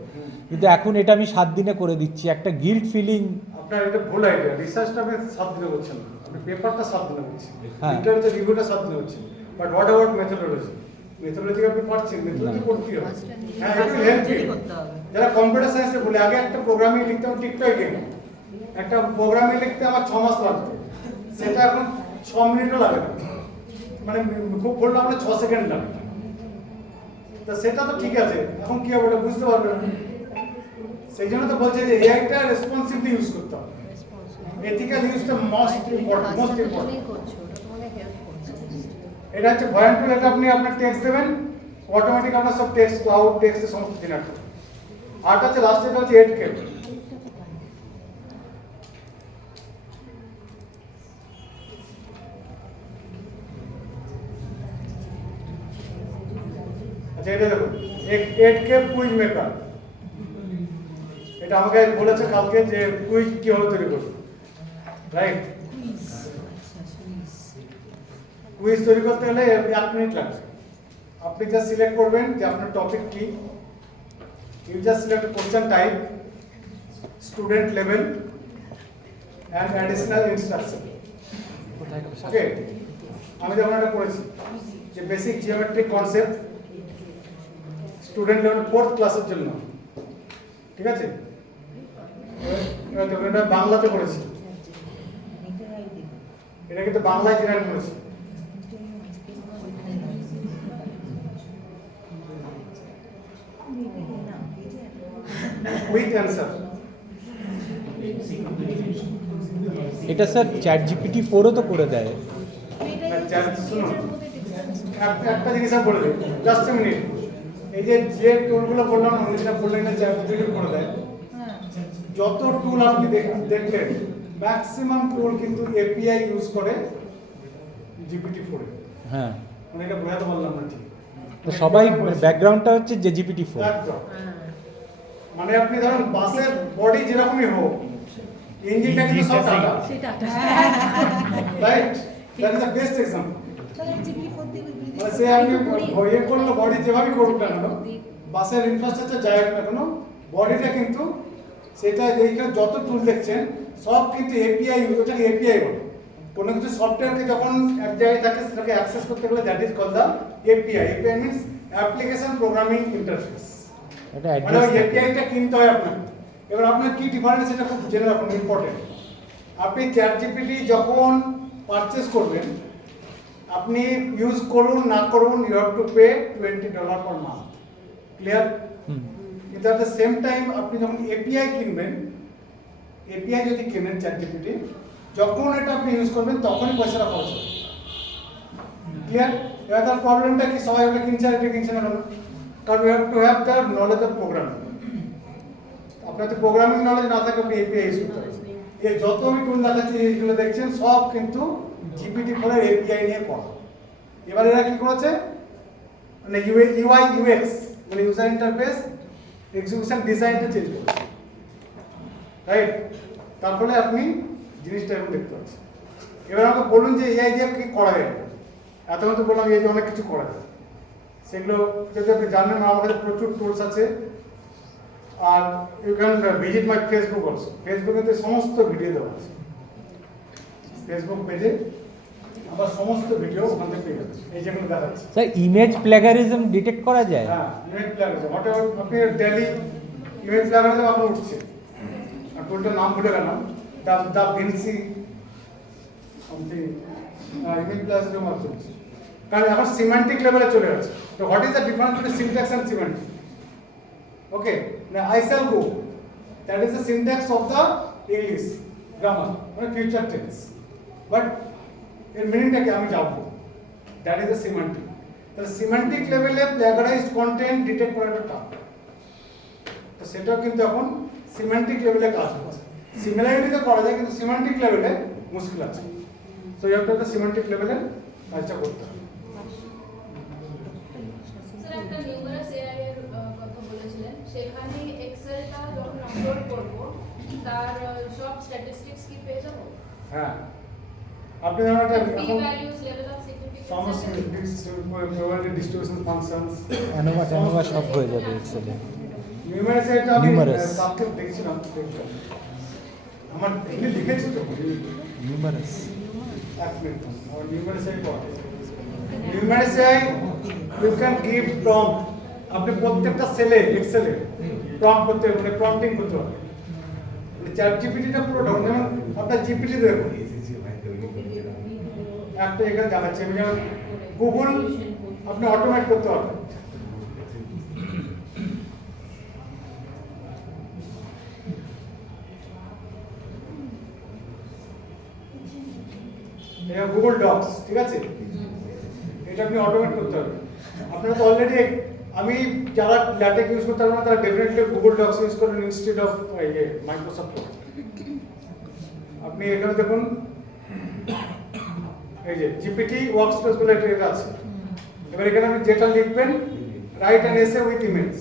কিন্তু এখন এটা আমি 7 দিনে করে দিচ্ছি, একটা গিল্ট ফিলিং। আপনার এটা ভুল আইডিয়া, রিসার্চটা আপনি 7 দিনে করছেন না, আপনি পেপারটা 7 দিনে করছেন, হ্যাঁ। লিটারেচার রিভিউটা 7 দিনে করছেন। But what about methodology? Methodology আপনি পারছেন, মেথোডোলজি করতে হবে। হ্যাঁ, এটা হেল্প করতে হবে। যারা কম্পিউটার সায়েন্সে বলে আগে একটা প্রোগ্রামিং লিখতে আমার টিকটক গেম, একটা প্রোগ্রামিং লিখতে আমার 6 মাস লাগতো, সেটা এখন 6 মিনিটও লাগে না, মানে খুব বললে আমরা 6 সেকেন্ড লাগে। তা সেটা তো ঠিক আছে, এখন কি হবে ওটা বুঝতে পারবে না, সেই জন্য তো বলছে যে এআইটা রেসপন্সিবলি ইউজ করতে হবে, এথিক্যাল ইউজটা মোস্ট ইম্পর্টেন্ট। এটা হচ্ছে ভয়ান টুল, এটা আপনি আপনার টেক্সট দেবেন, অটোমেটিক আপনার সব টেক্সট ক্লাউড টেক্সটে সমস্ত জেনারেট করবে। আর হচ্ছে লাস্টে হচ্ছে 8K। আচ্ছা, এটা দেখুন 8K কুইজ মেকার, এটা আমাকে বলেছে কালকে যে কুইজ কিভাবে তৈরি করবে, রাইট? কুইজ তৈরি করতে হলে 1 মিনিট লাগবে। আপনি জাস্ট সিলেক্ট করবেন যে আপনার টপিক কি, you just select question type, student level and additional instruction. Okay, আমি যখন এটা করেছি যে basic geometric concept student level 4th ক্লাসের জন্য, ঠিক আছে? এটা বাংলাতে করেছি, এটা কিন্তু বাংলায় জেনারেট করেছি। With answer. এটা স্যার চ্যাট জিপিটি 4ও তো করে দেয়। একটা জিনিস আমি বলে দিই, জাস্ট এ মিনিট। এই যে টুলগুলো বললাম আমি, যেটা বললেন না চ্যাট জিপিটি করে দেয়, যত টুল আপনি দেখলেন ম্যাক্সিমাম টুল কিন্তু এপিআই ইউজ করে জিপিটি 4 এ। হ্যাঁ, মানে এটা বোঝাতে পারলাম না ঠিক। তো সবাই ব্যাকগ্রাউন্ডটা হচ্ছে যে জিপিটি 4। একদম। মানে আপনি ধরুন বাসের বডি যেরকমই হোক, ইঞ্জিনটা কিন্তু সব tata, right? That is the best example. মানে সে আপনি ইয়ে করলো বডি যেভাবেই করুক না কেন, বাসের ইনফ্রাস্ট্রাকচার যায় না কেন, বডিটা কিন্তু সেটা এইখানে যত টুল দেখছেন সব কিন্তু এপিআই, ওটাকে এপিআই বলে। কোনো কিছু সফটওয়্যারকে যখন এক জায়গায় থাকে সেটাকে অ্যাক্সেস করতে গেলে that is called the API. API means application programming interface. এটা মানে ওই এপিআইটা কিনতে হয় আপনাকে। এবার আপনার কি ডিফারেন্স সেটা খুব জেনে রাখুন, ইম্পর্টেন্ট। আপনি চ্যাট জিপিটি যখন পারচেস করবেন, আপনি ইউজ করুন না করুন, you have to pay $20 per month, clear? কিন্তু অ্যাট দ্য সেম টাইম আপনি যখন এপিআই কিনবেন, এপিআই যদি কেনেন চ্যাট জিপিটি, যখন এটা আপনি ইউজ করবেন তখনই পয়সাটা খরচ হবে। ক্লিয়ার? এবার তার প্রবলেমটা কি, সবাই এটা কিনছে না কেন? কারণ you have to have the knowledge of programming. আপনার তো প্রোগ্রামিং নলেজ না থাকে আপনি এপিআই ইউজ করতে পারবেন। এই যত আমি টুল দেখাচ্ছি এইগুলো দেখছেন সব কিন্তু GPT-4 এর এপিআই নিয়ে করা। এবার এরা কি করেছে, মানে ইউআই ইউএক্স মানে ইউজার ইন্টারফেস এক্সিকিউশন ডিজাইনটা চেঞ্জ করেছে, রাইট? তার ফলে আপনি জিনিসটা এখন দেখতে পাচ্ছেন। এবার আমাকে বলুন যে এআই দিয়ে কি করা যায়। এতক্ষণ তো বললাম এই যে অনেক কিছু করা যায়, সেগুলো যদি আপনি জানেন আমার কাছে প্রচুর টুলস আছে। আর you can visit my Facebook also. ফেসবুকে সমস্ত ভিডিও দেওয়া আছে, ফেসবুক পেজে আবার সমস্ত ভিডিও ওখান থেকে পেয়ে যাচ্ছে, এই যেগুলো দেখাচ্ছে। স্যার ইমেজ প্ল্যাগারিজম ডিটেক্ট করা যায়? হ্যাঁ, ইমেজ প্ল্যাগারিজম আপনি ডেলি ইমেজ প্ল্যাগারিজম আপনার উঠছে। আর টুলটার নাম ভুলে গেলাম, Da Vinci something image plagiarism আছে। কারণ এখন সিম্যান্টিক লেভেলে চলে গেছে। তো what is the difference between syntax and semantic? Okay, now I shall go. That is the syntax of the English grammar, মানে future tense. But এর মিনিংটা কি, আমি যাবো। That is the semantic. তাহলে semantic লেভেলে plagiarized content ডিটেক্ট করাটা tough. তো সেটাও কিন্তু এখন semantic লেভেলে কাজ হচ্ছে। সিমিলারিটিতে করা যায় কিন্তু semantic লেভেলে মুশকিল আছে। So you have to the semantic লেভেলে কাজটা করতে হবে। স্যার একটা নিউমারাস এআই এর কথা বলেছিলেন, সেখানে এক্সেলটা যখন আপলোড করব তার সব স্ট্যাটিস্টিক্স কি পেয়ে যাব? হ্যাঁ, আপনি ধরুন একটা পি এখন ভ্যালুস, লেভেল অফ সিগনিফিকেন্স, সমস্ত ডিস্ট্রিবিউশন ফাংশনস অ্যানোভা সব হয়ে যাবে এক্সেলে। নিউমারাস এটা আমি Numerous. কালকে দেখছিলাম, আমার এখানে লিখেছি তো নিউমারাস। এক মিনিট, আমার নিউমারাস এর পর numerous you can give prompt. আপনি প্রত্যেকটা সেলে এক্সেলে প্রম্পট করতে মানে প্রম্পটিং করতে হবে। মানে চ্যাট জিপিটিটা পুরো ডাউন, যেমন আপনার জিপিটি দেখুন একটা এখানে দেখাচ্ছে, আমি যেমন গুগল আপনি অটোমেট করতে হবে। এটা গুগল ডক্স, ঠিক আছে? এটা আপনি অটোমেট করতে হবে। আপনারা তো অলরেডি, আমি যারা ল্যাটেক্স ইউজ করতে পারবেন না তারা ডেফিনেটলি গুগল ডক্স ইউজ করবেন ইনস্টেড অফ মাইক্রোসফট ওয়ার্ড। আপনি এখানে দেখুন এই যে জিপিটি ওয়ার্কস্পেস বলে এটা আছে। এবার এখানে আপনি যেটা লিখবেন, write an essay with image,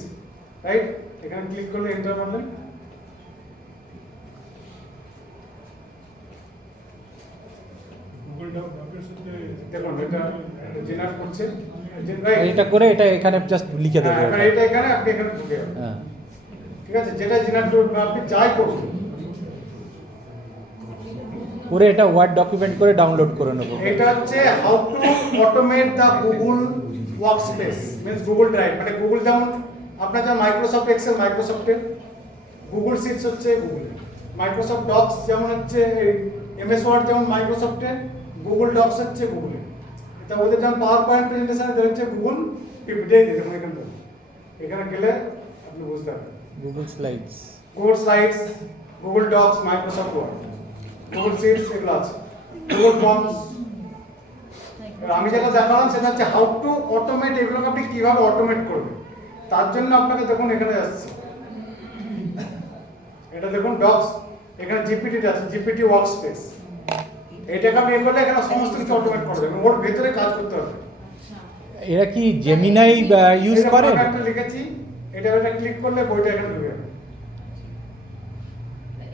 right? এখানে ক্লিক করলে এন্টার মারলেন, দেখুন এটা জেনারেট করছে। এটা করে এটা এখানে জাস্ট লিখে দেবো। হ্যাঁ, এটা এখানে আপনি এখানে ঢুকে যাবেন, হ্যাঁ, ঠিক আছে? যেটা জেনারেট করবেন আপনি যাই করুন, করে এটা ওয়ার্ড ডকুমেন্ট করে ডাউনলোড করে নেবো। এটা হচ্ছে how to automate the Google workspace, means Google drive. মানে গুগল যেমন আপনার যেমন মাইক্রোসফট এক্সেল মাইক্রোসফটের, গুগল শিটস হচ্ছে গুগল, মাইক্রোসফট ডক্স যেমন হচ্ছে এমএস ওয়ার্ড যেমন মাইক্রোসফটের, গুগল ডক্স হচ্ছে গুগলের। এটা ওদের যেমন পাওয়ার পয়েন্ট প্রেজেন্টেশন এটা হচ্ছে গুগল পিপিটি। দেখুন এখানে গেলে আপনি বুঝতে পারবেন Google Slides, Google Docs, Microsoft Word, Google Sheets এগুলো আছে, গুগল ফর্মস। আমি যেটা দেখালাম সেটা হচ্ছে হাউ টু অটোমেট, এগুলোকে আপনি কিভাবে অটোমেট করবেন তার জন্য আপনাকে দেখুন এখানে আসছে, এটা দেখুন ডক্স, এখানে জিপিটি আছে, জিপিটি ওয়ার্কস্পেস। এটাকে আপনি করলে এখানে সমস্ত কিছু অটোমেট করবে এবং ওর ভেতরে কাজ করতে হবে। এরা কি জেমিনাই ইউজ করে? আমি একটা লিখেছি, এটা ক্লিক করলে বইটা এখানে ঢুকে যাবে।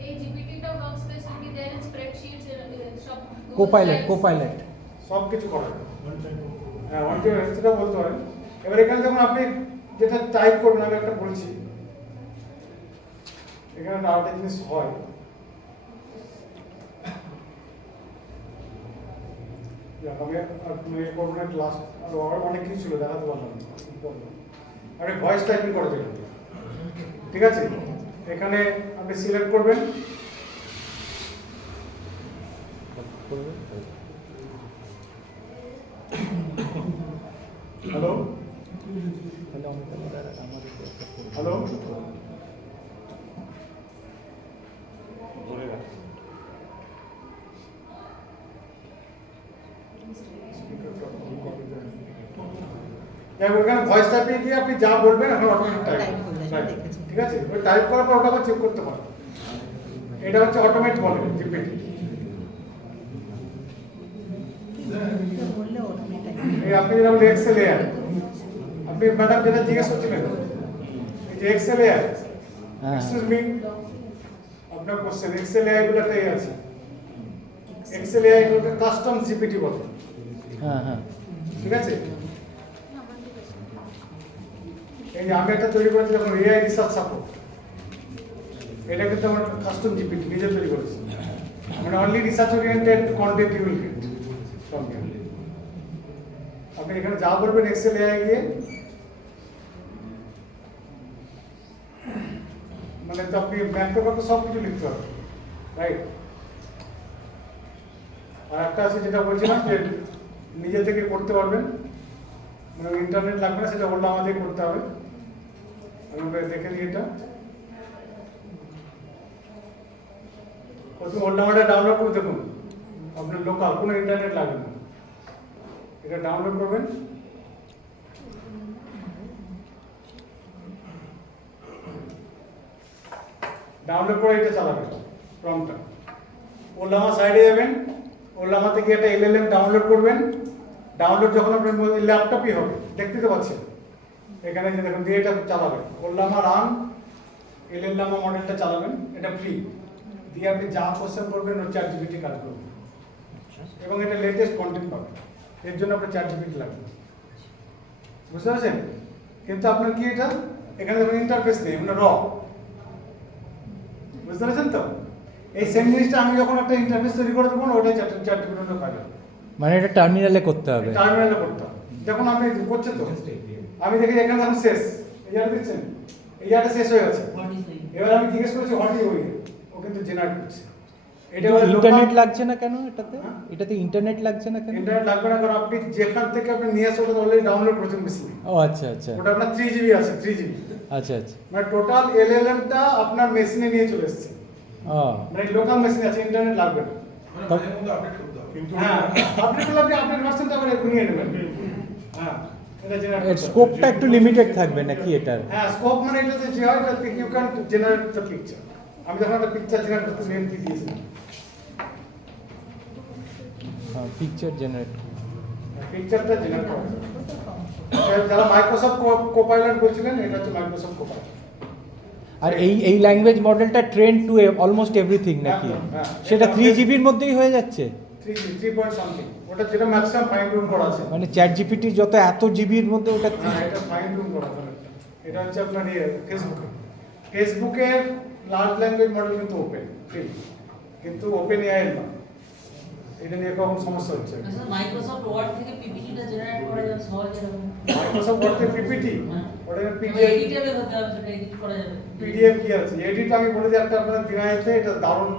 এই জিপিটিটা workspace will be there in spreadsheets, সব কোপাইলট সব কিছু করা যাবে। হ্যাঁ, অনেকে সেটা বলতে পারেন। এবার এখানে যখন আপনি যেটা টাইপ করবেন, আমি একটা বলছি, এখানে আরেকটা জিনিস হয়, আমি করবো না ক্লাস, আর অনেক কিছু ছিল দেখাতে পারলাম না। আপনি ভয়েস টাইপিং করা যায়, ঠিক আছে? এখানে আপনি সিলেক্ট করবেন, হ্যালো হ্যালো, ওখানে ভয়েস টাইপে গিয়ে আপনি যা বলবেন এখন অটোমেটিক টাইপ Type হয়ে যাবে, দেখেছি। ঠিক আছে, ওই টাইপ করার পর ওটা আবার চেক করতে পারেন। এটা হচ্ছে অটোমেট বলে জিপিটি। বললে automatic। এই আপনি যেটা বলে এক্সেল এআই, আপনি ম্যাডাম যেটা জিজ্ঞেস করছিলেন এই যে এক্সেল এআই, হ্যাঁ। এক্সকিউজ মি, আপনার কোশ্চেন এক্সেল এআই গুলোটাই আছে। এক্সেল এআই গুলোকে কাস্টম জিপিটি বলে, হ্যাঁ। ঠিক আছে। এই যে আমি একটা তৈরি করেছি যখন এআই রিসার্চ সাপোর্ট, এটা কিন্তু আমার কাস্টম জিপিটি নিজে তৈরি করেছি, মানে only research oriented content you will get from here. আপনি এখানে যা বলবেন এক্সেল এআই গিয়ে, মানে তো আপনি ম্যাথ পেপারে সব কিছু লিখতে হবে, রাইট। আর একটা আছে যেটা বলছিলাম যে নিজে থেকে করতে পারবেন, মানে ইন্টারনেট লাগবে না, সেটা বললে আমাদের করতে হবে। আমি দেখে দিই এটা, প্রথমে ওর নাম্বারটা ডাউনলোড করে দেখুন, আপনার লোকাল কোনো ইন্টারনেট লাগবে না, এটা ডাউনলোড করবেন। ডাউনলোড করে এটা চালাবেন প্রম্পটটা। ওলামা সাইডে যাবেন, ওলামা থেকে একটা এলএলএম ডাউনলোড করবেন। ডাউনলোড যখন আপনার ল্যাপটপই হবে, দেখতে তো পাচ্ছেন এখানে যে দেখুন দিয়ে এটা চালাবেন, ওলামা রান এলএলএম মডেলটা চালাবেন, এটা ফ্রি দিয়ে আপনি যা কোশ্চেন করবেন ওর চ্যাট জিপিটি কাজ করবে এবং এটা লেটেস্ট কন্টেন্ট পাবেন। এর জন্য আপনার চ্যাট জিপিটি লাগবে, বুঝতে পারছেন। কিন্তু আপনার কি এটা এখানে দেখুন ইন্টারফেস নেই, মানে র, বুঝতে পারছেন তো। এই সেম জিনিসটা আমি যখন একটা ইন্টারফেস তৈরি করে দেবো না, ওটাই চ্যাট জিপিটির কাজ হবে, মানে এটা টার্মিনালে করতে হবে। টার্মিনালে করতে হবে। দেখুন আপনি করছেন তো, আমি দেখি এখানে দেখুন শেষ, এই জায়গাটা দেখছেন, এই জায়গাটা শেষ হয়ে গেছে। এবার আমি জিজ্ঞেস করছি হোয়াট ইজ ওই, ও কিন্তু জেনারেট করছে। এটা ইন্টারনেট লাগছে না কেন এটাতে? হ্যাঁ? এটাতে ইন্টারনেট লাগছে না কেন? ইন্টারনেট লাগবে না, কারণ আপনি যেখান থেকে আপনি নিয়ে আসে ওটা অলরেডি ডাউনলোড করেছেন মেশিনে। ও আচ্ছা। ওটা আপনার 3GB আছে, 3GB, আচ্ছা। মানে টোটাল এলএলএমটা আপনার মেশিনে নিয়ে চলে এসেছে, ও মানে লোকাল মেশিন আছে, ইন্টারনেট লাগবে না। হ্যাঁ, আপনি করলে আপনি আপডেট ভার্সনটা আবার নিয়ে নেবেন। হ্যাঁ, এটা জেনারেট এর স্কোপটা একটু লিমিটেড থাকবে নাকি এটার? হ্যাঁ, স্কোপ মানে এটাতে যে হয় এটা you can generate the picture. আমি যখন একটা পিকচার জেনারেট করতে নেম কি দিয়েছিলাম, হ্যাঁ, পিকচার জেনারেট। পিকচারটা জেনারেট করা যায়। যারা মাইক্রোসফট কোপাইলট বলছিলেন, এটা হচ্ছে মাইক্রোসফট কোপাইলট। আর এই ল্যাঙ্গুয়েজ মডেলটা ট্রেন টু অলমোস্ট এভরিথিং নাকি? হ্যাঁ। সেটা 3GB'র মধ্যেই হয়ে যাচ্ছে? 3 পয়েন্ট সামথিং, ওটা যেটা ম্যাক্সিমাম ফাইন টিউন করা আছে। মানে চ্যাট জিপিটি যত এত জিবির মধ্যে ওটা হ্যাঁ, এটা ফাইন টিউন করা আছে। এটা হচ্ছে আপনার ফেসবুকে লার্জ ল্যাঙ্গুয়েজ মডেল কিন্তু ওপেন ফ্রি, কিন্তু ওপেন এআই না, এটা নিয়ে কখন সমস্যা হচ্ছে। মাইক্রোসফট ওয়ার্ড থেকে পিপিটিটা জেনারেট করা যাবে সহজে এরকম। মাইক্রোসফট ওয়ার্ড থেকে পিপিটি, ওটা পিডিএফ, এডিটেবল হতে হবে, সেটা এডিট করা যাবে। পিডিএফ কি আছে এডিট, আমি বলে দিই একটা আপনার দিনাইতে, এটা দারুণ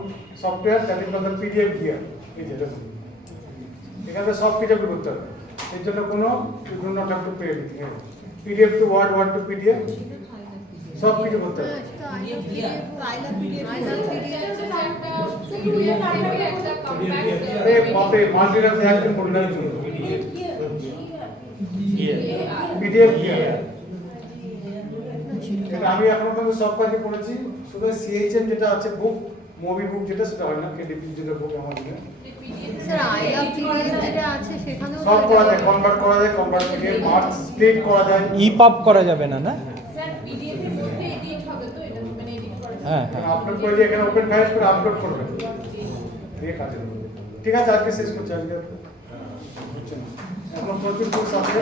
software, that is called PDF gear. এই যে দেখুন এখানে সব কিছু করতে হবে, এর জন্য কোনো you do not have to pay anything. PDF to Word, Word to PDF, সব কিছু করতে হবে। আরে বাপরে, মাল্টিটাস্ক একদম বলে দিন পিডিএফ গিয়ার। এটা আমি এখন পর্যন্ত সব কাজে করেছি, শুধু সিএইচএম যেটা আছে বুক, মুভি বুক যেটা, সেটা হয় না, কেডিপি যেটা বুক আমাদের স্যার আই লাভ পিডিএফ যেটা আছে সেখানেও সব করা যায়, কনভার্ট করা যায়, কনভার্ট থেকে মার্ক স্প্লিট করা যায়। ইপাব করা যাবে না? না স্যার পিডিএফ এর মধ্যে এডিট হবে তো, এটা মানে এডিট করা যাবে। হ্যাঁ। আপলোড করে দিয়ে এখানে ওপেন ফাইল করে আপলোড করবেন, দিয়ে কাজে লাগবে। ঠিক আছে, আজকে শেষ করছি, আজকে হচ্ছে না, এখন প্রচুর কোর্স আছে।